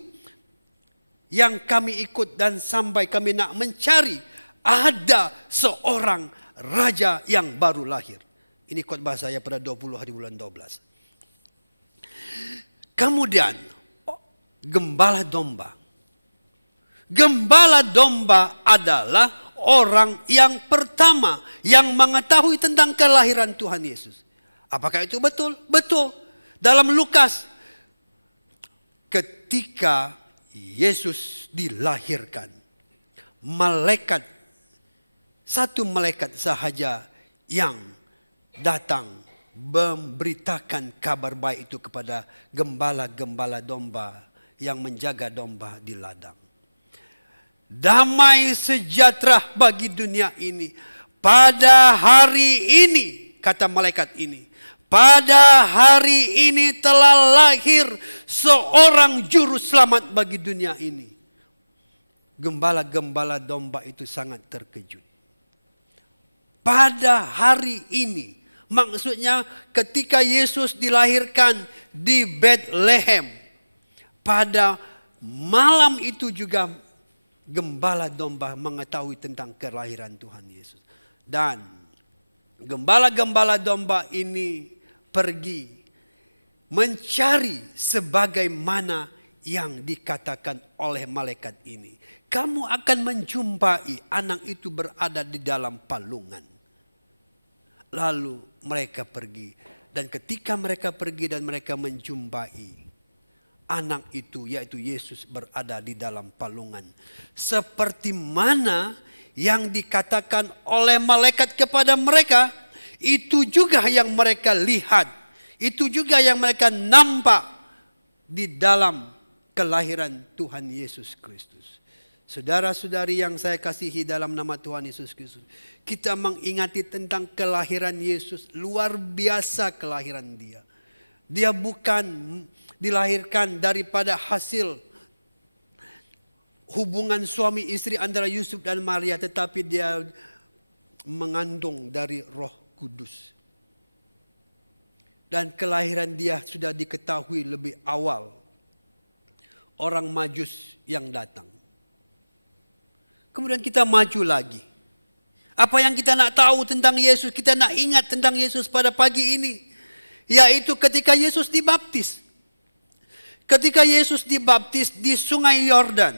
yang kami ikut dan sampai kami nak mencari, ada seorang raja yang baru lahir. Ini khotbah saya pada 20 hari bulan 12. Kemudian gembala domba. Gembala domba adalah orang yang pertama yang mengetahui tentang kelahiran Tuhan Yesus. Apakah itu betul? Betul. Dalam Lukas, ketika Yesus dilahirkan, satu malaikat sahaja yang datang memberitakan kabar baik itu kepada gembala-gembala domba yang menjaga domba di ladang. Damai sejahtera bagi dunia ini. Pada hari ini, kata malaikat ini, pada hari ini telah lahir seorang juru selamat bagi dunia ini. Gembala-gembala domba itu sangat terkejut. Pada hari ini, maksudnya ketika Yesus dilahirkan di Bethlehem, pada malam itu juga gembala domba mengetahui tentang kelahiran Tuhan Yesus. Dan gembala-gembala domba ini pergi mencari sebagaimana yang dikatakan oleh malaikat ini. Kamu akan menjumpai anak itu berada di dalam palungan. Lalu mereka pergi. Dan ketika mereka pergi dan mereka menjumpai anak itu, yaitu Yesus, berada di dalam palungan. Seperti mana yang dikatakan oleh malaikat kepada mereka, itu juga yang mereka lihat. Itu juga yang mereka nampak di dalam kelahiran Tuhan Yesus Kristus. Saudara-saudari yang saya kasihi dalam nama Tuhan Yesus Kristus, kita mengingati tentang kelahiran Yesus. Luar biasa kelahiran dia. Dia bukan dilahirkan daripada hasil hubungan suami istri antara Yusuf dan Maria, tetapi dia mengandung dari Roh Kudus. Dan kelahiran dia sudah diketahui lebih awal orang Majus yang datang. Kemudian kita maju lagi. Apa yang kita nak tahu tentang Yesus, kita nak ingat tentang Yesus pada pagi ini, yaitu ketika Yesus dibaptis. Ketika Yesus dibaptis di Sungai Yordan.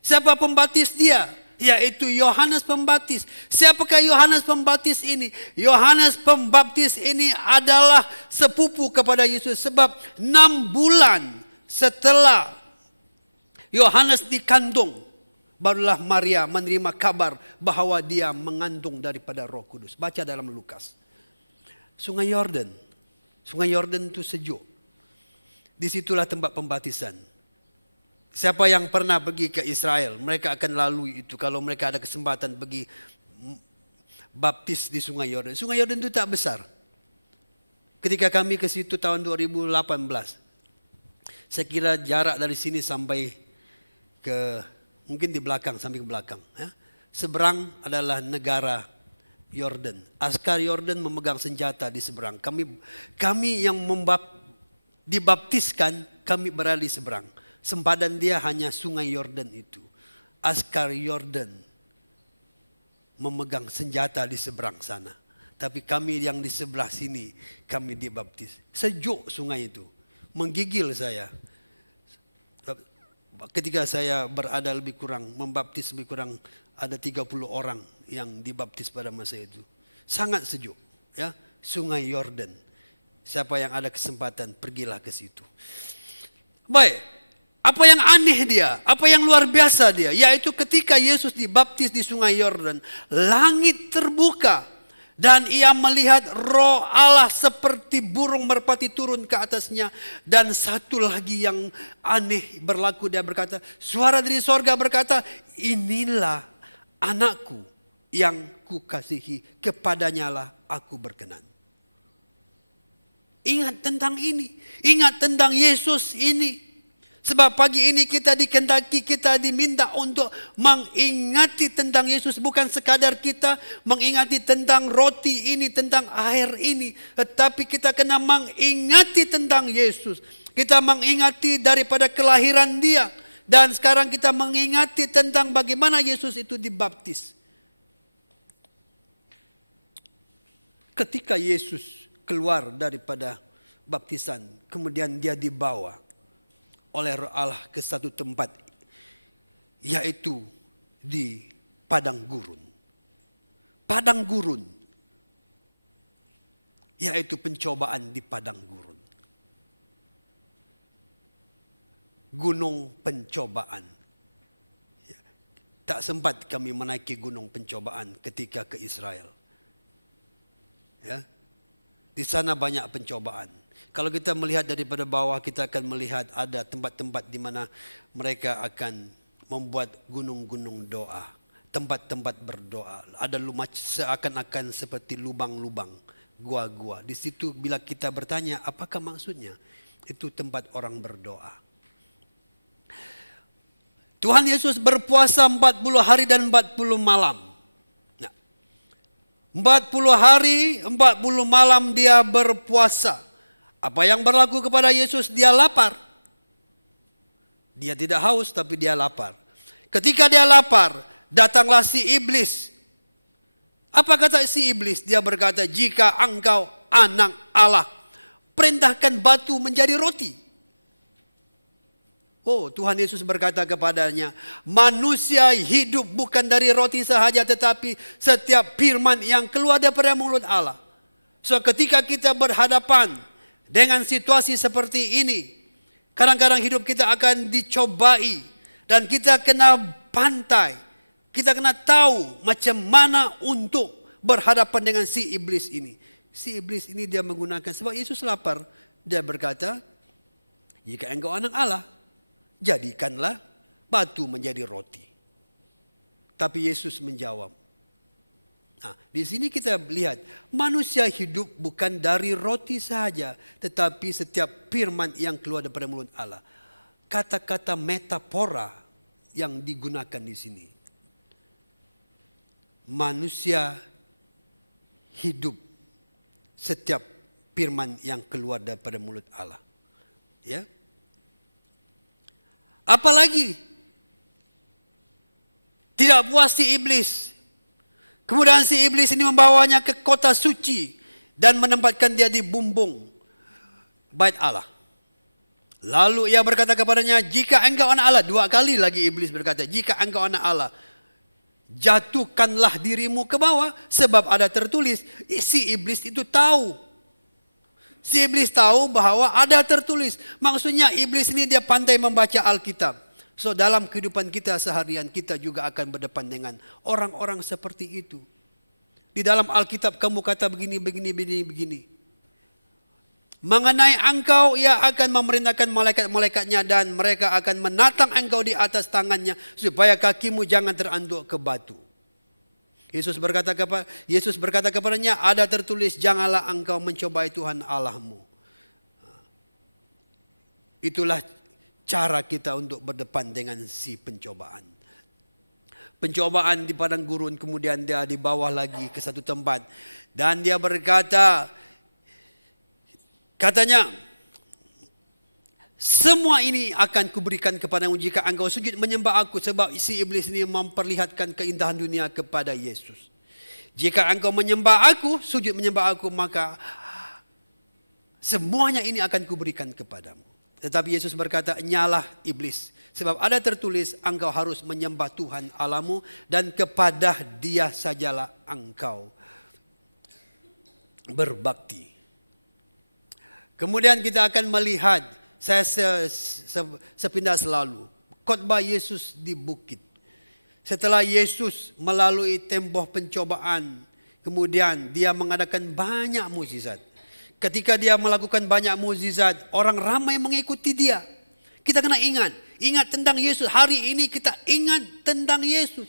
Siapa pembaptis dia? Yaitu Yohanes Pembaptis. Siapakah Yohanes Pembaptis ini? Yohanes Pembaptis ini adalah sepupu kepada Yesus, sebab 6 bulan setelah Yohanes dikandung, barulah Maria menerima kabar bahwa dia mengandung daripada Roh Kudus. Baca dalam Lukas. Sungai Yordan. Sungai Yordan itu sejuk. Disitulah tempat pembaptisan. Siapa yang pernah pergi ke Israel, mereka akan lalui itu kalau mereka ada kesempatan pergi baptis di Sungai Yordan. Sungai Yordan itu tak besar. Ketika kami ke situ tahun 2018, saya kira jarak dari sini sampai ke, mungkin di belakang, sampai ke belakang. Ya. Seberang adalah negara Yordan. Askar Yordan memegang senjata di seberang. Kami yang dibaptiskan, kami berada di seberang. Sempadan dia hanya Sungai Yordan itu. Askar Yordan memegang senjata di seberang sana. Tapi kami yang di sebelah sini, kami dibaptis. Sejuk sungai itu. Menggigil saya. Ketika saya berada lebih kurang, membaptis lebih kurang ada 30 orang yang dibaptis pada masa itu. Sangat sejuk. Ya, Sungai Yordan. Siapa yang ada kesempatan, pergilah ke situ. Baik. Apa yang aneh dia, apa yang luar biasa dia, yaitu ketika Yesus dibaptis di Sungai Yordan, langit terbuka dan ia melihat Roh Allah seperti burung merpati turun ke atasnya, dan satu lagi yang aneh berlaku, dia berkata, suara dari sorga berkata, inilah anakku yang kukasihi, kepadanya lah aku berkenan. Ingat tentang ini, ingat tentang Yesus ini. Sebab pagi ini kita dikehendaki, kita diminta untuk mengingati tentang Yesus. Bukan sekadar kita mengingati tentang roti ini, tentang air ini. Tetapi kita kena mengingati tentang Yesus. Kita mengingati daripada kelahiran dia. Dan sekarang kita mengingati tentang bagaimana Yesus itu dibaptis. Ketika Yesus keluar daripada baptisan, kemudian dia dibawa oleh Roh Allah ke satu tempat, yaitu di padang gurun. Padang gurun, yaitu pencobaan di padang gurun. Gunung pencobaan. Tak sempat kami menaiki gunung pencobaan ketika ke Israel. Ya, di sana banyak pencobaan. Kalau kita melihat daripada bawah, kita akan melihat ada tempat-tempat di mana mereka akan membuat gunung-gunung doa. Tempat-tempat berdoa. Ada seakan-akan seperti lubang-lubang, gua-gua. Di situ bila kita bertanya, apakah maksudnya? Itu tempat orang berdoa. Tuhan Yesus berpuasa 40 hari dan 40 malam. Nah, 40 hari, 40 malam dia berpuasa. Apa yang berlaku kepada Yesus? Dia lapar. Dia tidak haus, tapi dia lapar. Ketika dia lapar, datanglah si iblis. Apa kata si iblis? Dia berkata, jika engkau anak Allah, perintahkan batu menjadi roti. Oh, Tuhan Yesus berkata kepadanya, manusia hidup bukan dari roti sahaja, tetapi setiap firman yang keluar daripada mulut Allah. So, ketika kita berhadapan dengan situasi seperti ini, kadang-kadang hidup kita akan dicobai dan kita kena pantai, kita kena tahu macam mana untuk berhadapan dengan si iblis ini. Si iblis ini dia menggunakan, sebab Yesus lapar, dia berkata, jika engkau anak Allah, jadikanlah batu menjadi roti. Tapi Yesus menjawab, nah, di sini kita lihat manusia hidup bukan dari roti saja, tetapi setiap firman yang keluar daripada mulut Allah. Kata-kata metafora yang digunakan di sini. Manusia hidup setiap firman yang keluar daripada mulut Allah. Ya. Apalagi tidak puas si iblis. Kemudian si iblis ini membawanya ke kota suci dan menempatkan dia di bumbung bait Allah. Lalu ia berkata kepadanya, jika engkau anak Allah, 2 kali lagi iblis berkata, jika engkau anak Allah, jatuhkanlah dirimu ke bawah, sebab ada tertulis. Si iblis itu tahu. Si iblis tahu bahwa ada tertulis. Maksudnya iblis ini dia pandai membaca Alkitab. So dalam kehidupan kita seharian kita juga akan berdepan dengan orang-orang seperti itu. Di dalam Alkitab kamu kata begini, begini, begini, begini. Mengenai engkau, ia akan memerintahkan malaikat-malaikatnya dan mereka akan menatang engkau di atas tangannya supaya kakimu jangan teranduk ke batu. Yesus berkata kepadanya, ada tertulis, janganlah engkau mencobai Tuhan Allahmu. Itulah cara kita untuk berdepan dengan si pencobaan. Pencobaan di padang gurun, kemudian dia dibawa lagi ke satu tempat. Dan dia berkata, katanya, semua ini akan kuberikan kepadamu jika engkau sujud menyembah aku. Sebab si iblis ini memperlihatkan keindahan dunia kepada Yesus. Jika engkau menyembah aku, sujud menyembah aku, maka semuanya ini akan kuberikan kepadamu. Tetapi Yesus berkata, nyalah iblis. Sebab ada tertulis, engkau harus menyembah Tuhan Allahmu dan kepada Dia sajalah engkau berbakti. Kemudian kita akan melihat, saya sepindah selalu, khotbah Yesus di bukit. Setelah Yesus melalui tembok pencobaan, kemudian dia mengadakan banyak mukjizat. Ketika dia melakukan banyak mukjizat, orang ramai mengikuti dia. Kita kena ingat tentang Yesus. Hari ini kita ingat tentang Yesus.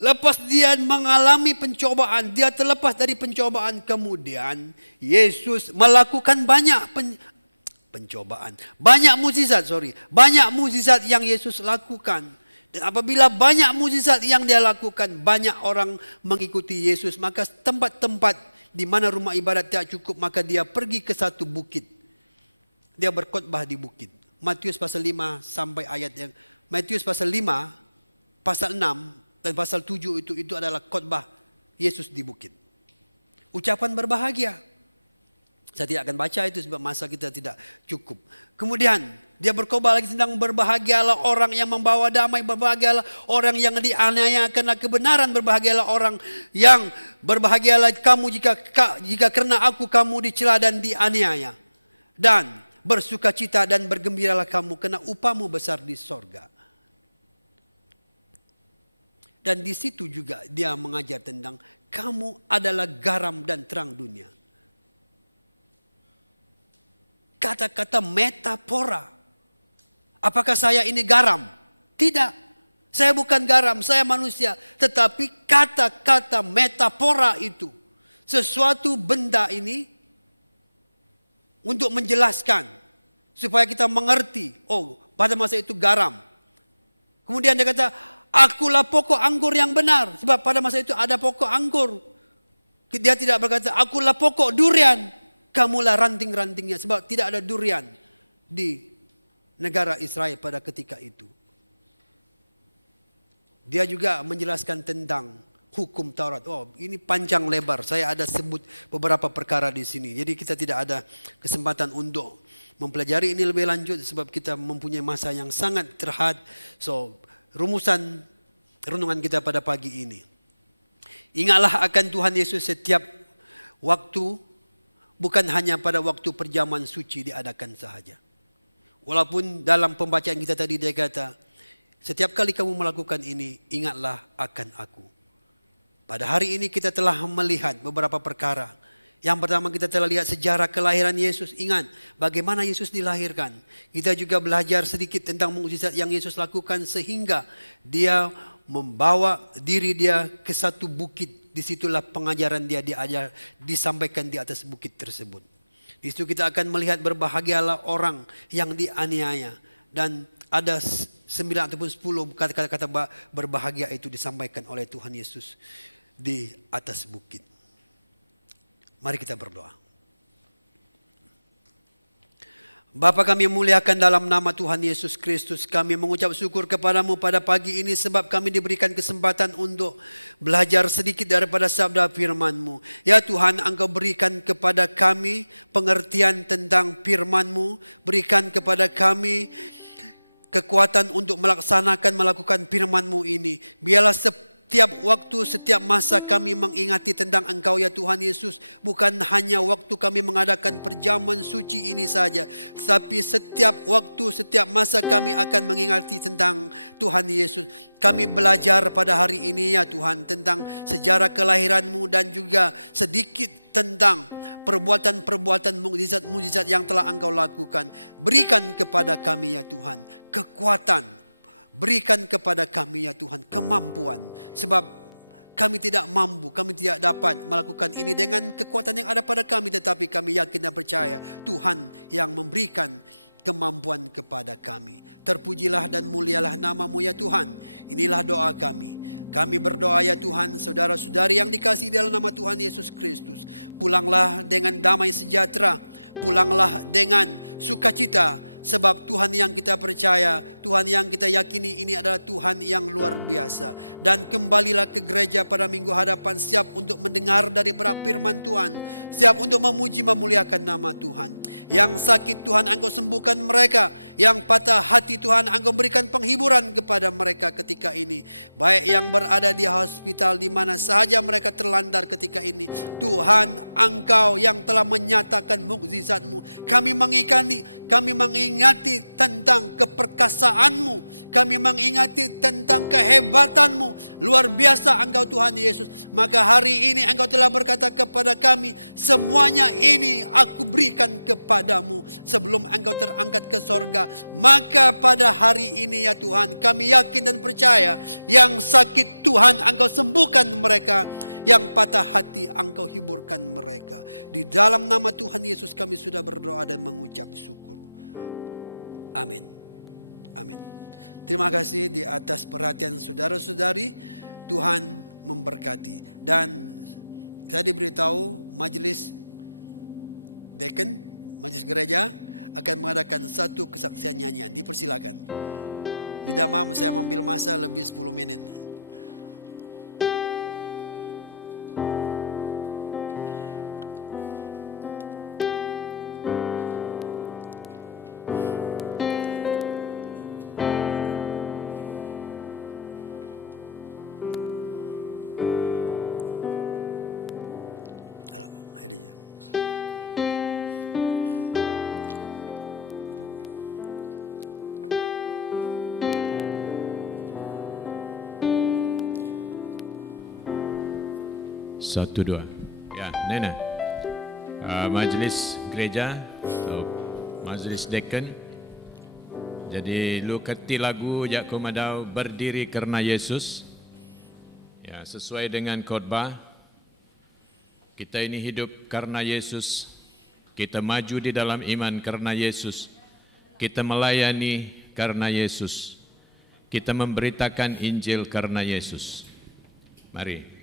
Lepas dia mengalami pencobaan, dia terlepas dari pencobaan, kemudian Yesus melakukan banyak pencobaan. Banyak mukjizat yang Yesus lakukan. Dan apabila banyak mukjizat yang dia lakukan, banyak orang mengikuti Yesus. Maka tempat-tempat di mana rumah ibadat tidak cukup, maka dia pergi ke satu bukit. Dia berkhotbah di bukit. Matius pasal 5 sampai ayat yang Matius pasal 5, pasal 6 dan pasal 7 itu adalah khotbah Yesus di bukit. Ucapan berbahagia. Saya tidak akan baca itu sebab masa kita tidak cukup. Kemudian dia berkhotbah lagi tentang berbahagialah orang yang membawa damai, berbahagialah orang yang dianiaya karena kebenaran, berbahagialah orang yang berbahagialah kamu jika karena aku kamu dicela dan dianiaya. Dan bersukacita dan bergembiralah kamu karena upahmu besar di sorga. Dan di situ juga dia mengajar tentang kamu adalah garam dan terang dunia. Kata-kata metafora. Apakah saya ini garam? Tidak. Saya bukan garam, saya manusia. Tetapi kata-kata metafora itu. Sesuatu benda ini untuk menjelaskan. Supaya kita mengerti. Oh, pada masa itu garam. Kemudian dia kata, akulah pokok anggur yang benar. Sebab pada masa itu ada pokok anggur. Dia tidak berkata, akulah pokok durian. Kamulah ranting-rantingnya. Sebab tidak ada durian di negara Israel pada ketika itu. Dia juga menjelaskan tentang hukum Taurat. Oh, ini panjang lebar. Saya ada sebut beberapa perkara di sini. Jadi kita tidak ada kesempatan untuk mempelajari ini lebih lanjut. Sebab kita mempunyai masa yang sangat terhad. So, rumusan renungan kita pada pagi ini. Ingatlah akan Tuhan Yesus setiap waktu. Bukan hanya pada waktu perjamuan suci diadakan sahaja. Walaupun dalam pembacaan kita tadi dia kata, setiap kali kamu melakukan ini, ingatlah akan aku. Pada hari ini kita telah melihat beberapa perkara. Yang pertama kita telah lihat sejarah kelahiran Yesus. Ingat bagaimana Yesus dilahirkan. Kita juga belajar sedikit tentang mukjizat yang Yesus lakukan sehingga dia membawa diri dia ke satu bukit. Disitulah pengajaran dia disampaikan di atas bukit tersebut. Di situ kita akan melihat berbahagialah orang yang dianiaya. Dan ada 9 ataupun 10 kata-kata berbahagia itu disampaikan oleh Tuhan Yesus di atas bukit. Mari kita berdoa. Bapa kami muliakan dalam nama Tuhan Yesus Kristus. Kami mengucap syukur kepadamu pada pagi ini sebab kami diberikan kesempatan untuk belajar sedikit daripada sabda firman-Mu. Ya Tuhan, Engkau berikan kepada kami pengertian tentang firman-Mu. Berikan kepada kami kekuatan untuk melakukan firman-Mu ini. Biarlah setiap waktu, setiap masa kami mengingati tentang Engkau ya Tuhan Yesus. Bukan hanya waktu kami mengadakan perjamuan suci ini saja, tapi setiap waktu, setiap masa kami akan mengingati tentang Tuhan Yesus. Kami belajar pada hari ini ya Tuhan tentang sejarah kelahiran-Mu dan juga sedikit tentang perbuatan-perbuatan mukjizat-mukjizat yang telah Engkau lakukan. Berikan kepada kami ya Tuhan kekuatan. Berikan kepada kami ya Tuhan kemampuan. Sebab kami tidak mampu, kami tidak dapat melakukan ini dengan kekuatan yang ada pada kami. Tetapi kami yakin dan percaya Tuhan yang memberikan kemampuan kepada kami. Terpujilah dan mulialah nama-Mu ya Tuhan. Inilah doa kami. Kami berdoa ya Tuhan, saudara-saudari yang dikasihi dalam nama Tuhan Yesus Kristus. Pulanglah dengan damai sejahtera. Pulanglah dengan sukacita. Sebab Tuhan yang kita percaya, Tuhan yang kita yakini ini adalah Tuhan yang luar biasa. Dan kembalilah ke gereja pada minggu hadapan siap untuk mendengar daripada firman Tuhan. Siap untuk memuji memuliakan nama Tuhan. Yang sakit Tuhan Engkau sembuhkan mereka. Yang patah hati Tuhan Engkau berikan penghiburan kepada mereka ketika ini. Baik yang berada di hospital di mana sahaja mereka terlantar ketika ini. Tuhan Engkau yang telah menyatakan mukjizat-Mu. Kami mengingati tentang keperkasaan-Mu. Kami mengingati tentang kehebatan-Mu. Luar biasa Engkau Tuhan Yesus. Maka hari ini Engkau telah berkata kepada kami, semuanya ini aku berikan kepadamu sebelum Engkau terangkat ke sorga. Maka pada hari ini ya Tuhan, kami yakin dan percaya yang sakit Tuhan Engkau sembuhkan mereka. Yang patah hati Engkau hiburkan mereka. Di dalam nama Tuhan Yesus kami sudah berdoa dan mengucap syukur. Amin. Amin. Terima kasih di atas perhatian saudara-saudari. Tuhan memberkati. Dan saya diberitahu majelis deacon, majelis gereja akan mengadakan satu kesaksian nyanyian. Dipersilakan. Minta maaf saya mengambil masa lebih 10 menit. Satu, dua. Ya, Nena. Majelis gereja, majelis deacon. Jadi lu kerti lagu jak kumadau berdiri karena Yesus. Ya, sesuai dengan khotbah. Kita ini hidup karena Yesus. Kita maju di dalam iman karena Yesus. Kita melayani karena Yesus. Kita memberitakan Injil karena Yesus. Mari.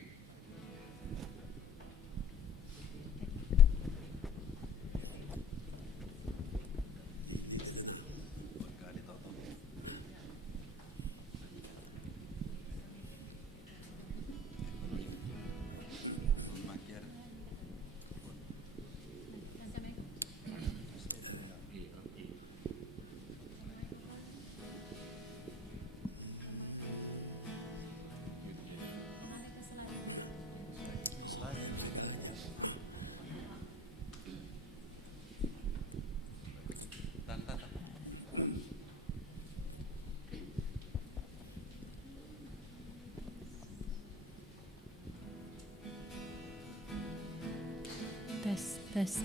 Tes.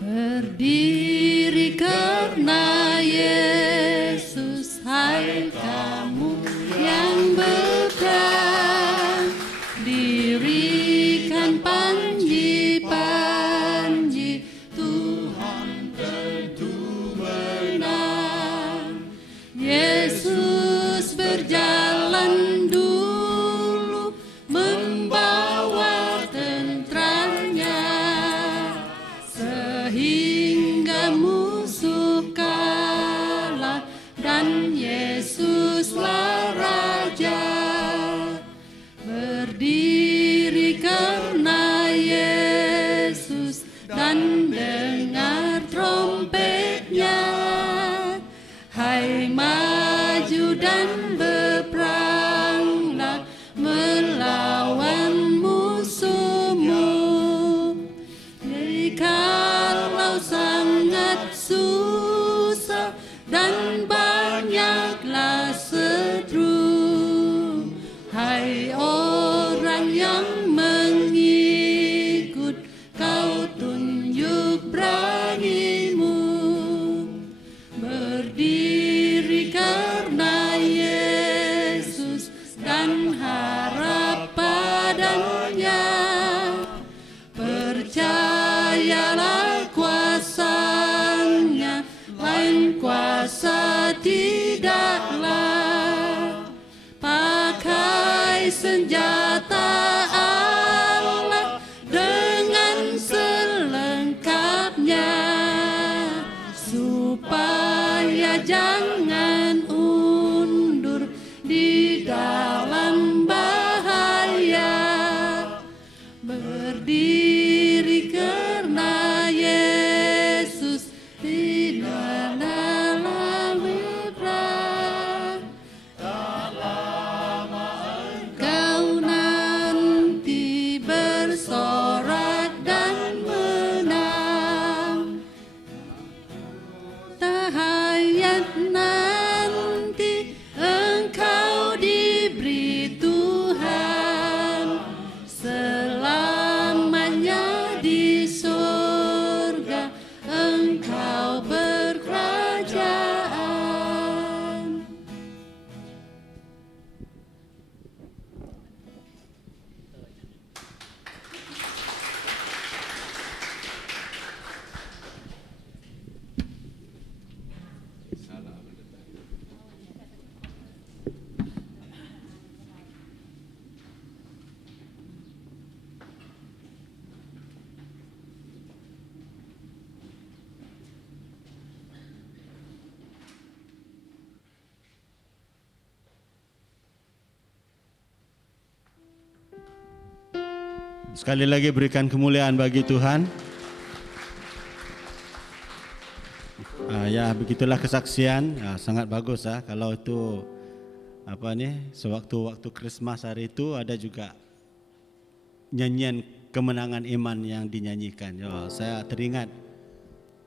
Berdiri karena Yesus, hai kamu yang berperang, dirikan panji-panji, Tuhan tentu menang. Yesus berjalan dulu berdiri karena Yesus dan dengar trompetnya. Hai maju dan berperanglah melawan musuhmu. Kalau sangat susah dan banyaklah seteru, hai orang yang mengikut, kau tunjuk beranimu. Berdiri karena Yesus dan harap padanya. Percayalah kuasanya, lain kuasa tidaklah. Pakai senjata Allah dengan selengkapnya, supaya jangan undur di dalam bahaya. Berdiri karena Yesus di dalam perang. Tak lama engkau nanti bersorak dan menang. Tak hayat nanti engkau diberi Tuhan selamanya di surga engkau berkerajaan. Sekali lagi berikan kemuliaan bagi Tuhan. Ya begitulah kesaksian. Sangat bagus kalau itu sewaktu Krismas hari itu ada juga nyanyian kemenangan iman yang dinyanyikan. Saya teringat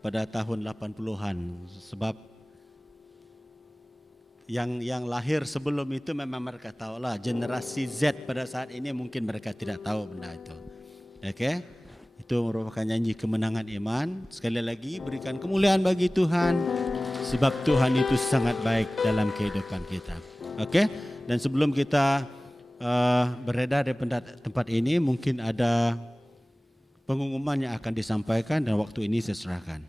pada tahun 80-an sebab yang lahir sebelum itu memang mereka tahulah. Generasi Z pada saat ini mungkin mereka tidak tahu benda itu. Oke, itu merupakan nyanyi kemenangan iman. Sekali lagi berikan kemuliaan bagi Tuhan sebab Tuhan itu sangat baik dalam kehidupan kita. Oke, dan sebelum kita beredar di tempat ini, mungkin ada pengumuman yang akan disampaikan dan waktu ini saya serahkan.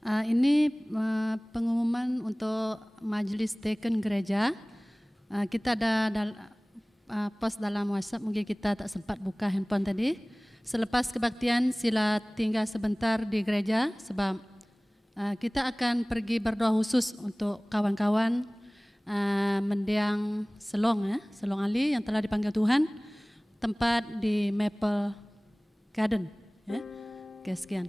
Ini pengumuman untuk Majelis Deacon Gereja. Kita ada post dalam WhatsApp, mungkin kita tak sempat buka handphone tadi. Selepas kebaktian sila tinggal sebentar di gereja sebab kita akan pergi berdoa khusus untuk kawan-kawan mendiang Selong Ali yang telah dipanggil Tuhan, tempat di Maple Garden. Oke, sekian.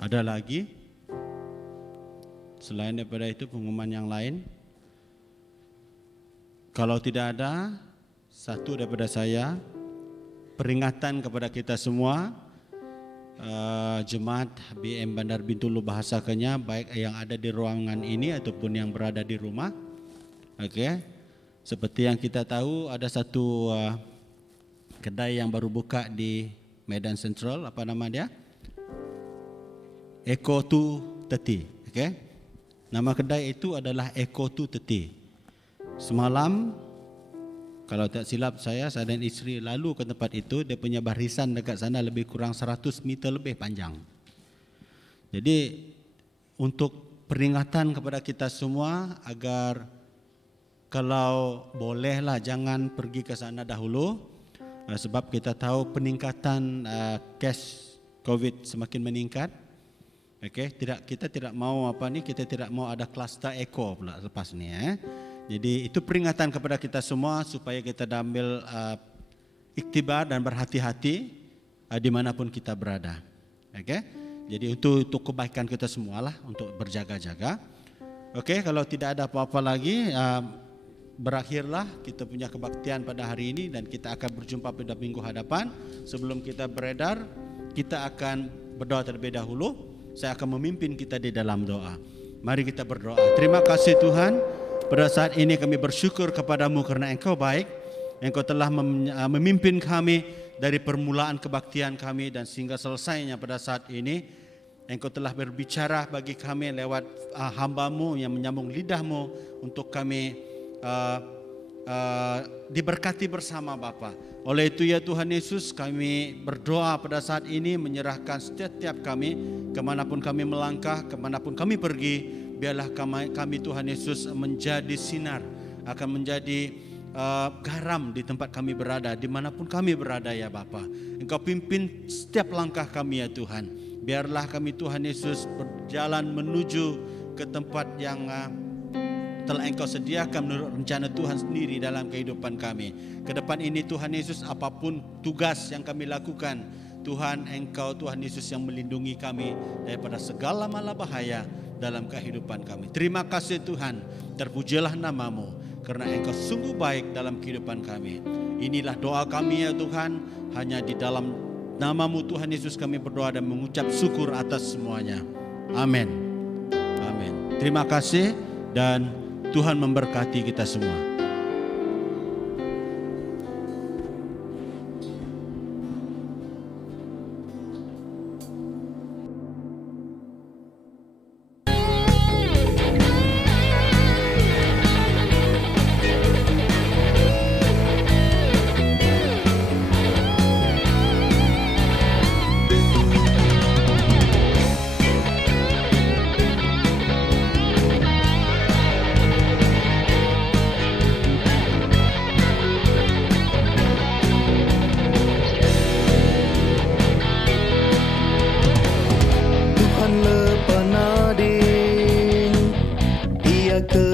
Ada lagi selain daripada itu pengumuman yang lain? Kalau tidak ada, satu daripada saya peringatan kepada kita semua, jemaat BM Bandar Bintulu bahasakannya, baik yang ada di ruangan ini ataupun yang berada di rumah. Oke, seperti yang kita tahu ada satu kedai yang baru buka di Medan Central, apa nama dia? Eco 230, okay? Nama kedai itu adalah Eco 230. Semalam, kalau tak silap saya dan isteri lalu ke tempat itu, dia punya barisan dekat sana lebih kurang 100 meter lebih panjang. Jadi untuk peringatan kepada kita semua agar kalau bolehlah jangan pergi ke sana dahulu, sebab kita tahu peningkatan kes COVID semakin meningkat. Oke, kita tidak mau kita tidak mau ada kluster eko pula lepas ni ya. Jadi itu peringatan kepada kita semua supaya kita ambil iktibar dan berhati-hati dimanapun kita berada. Oke, jadi itu untuk kebaikan kita semua lah, untuk berjaga-jaga. Oke, kalau tidak ada apa-apa lagi, berakhirlah kita punya kebaktian pada hari ini dan kita akan berjumpa pada minggu hadapan. Sebelum kita beredar, kita akan berdoa terlebih dahulu. Saya akan memimpin kita di dalam doa. Mari kita berdoa. Terima kasih Tuhan, pada saat ini kami bersyukur kepadamu karena Engkau baik. Engkau telah memimpin kami dari permulaan kebaktian kami dan sehingga selesainya pada saat ini. Engkau telah berbicara bagi kami lewat hamba-Mu yang menyambung lidah-Mu untuk kami diberkati bersama Bapa. Oleh itu ya Tuhan Yesus, kami berdoa pada saat ini menyerahkan setiap kami kemanapun kami melangkah, kemanapun kami pergi. Biarlah kami Tuhan Yesus menjadi sinar, akan menjadi garam di tempat kami berada, dimanapun kami berada ya Bapa. Engkau pimpin setiap langkah kami ya Tuhan. Biarlah kami Tuhan Yesus berjalan menuju ke tempat yang telah Engkau sediakan menurut rencana Tuhan sendiri dalam kehidupan kami. Ke depan ini Tuhan Yesus, apapun tugas yang kami lakukan, Tuhan Engkau Tuhan Yesus yang melindungi kami daripada segala mala bahaya dalam kehidupan kami. Terima kasih Tuhan, terpujilah nama-Mu karena Engkau sungguh baik dalam kehidupan kami. Inilah doa kami ya Tuhan, hanya di dalam nama-Mu Tuhan Yesus kami berdoa dan mengucap syukur atas semuanya. Amin. Amin. Terima kasih dan Tuhan memberkati kita semua. Ia ke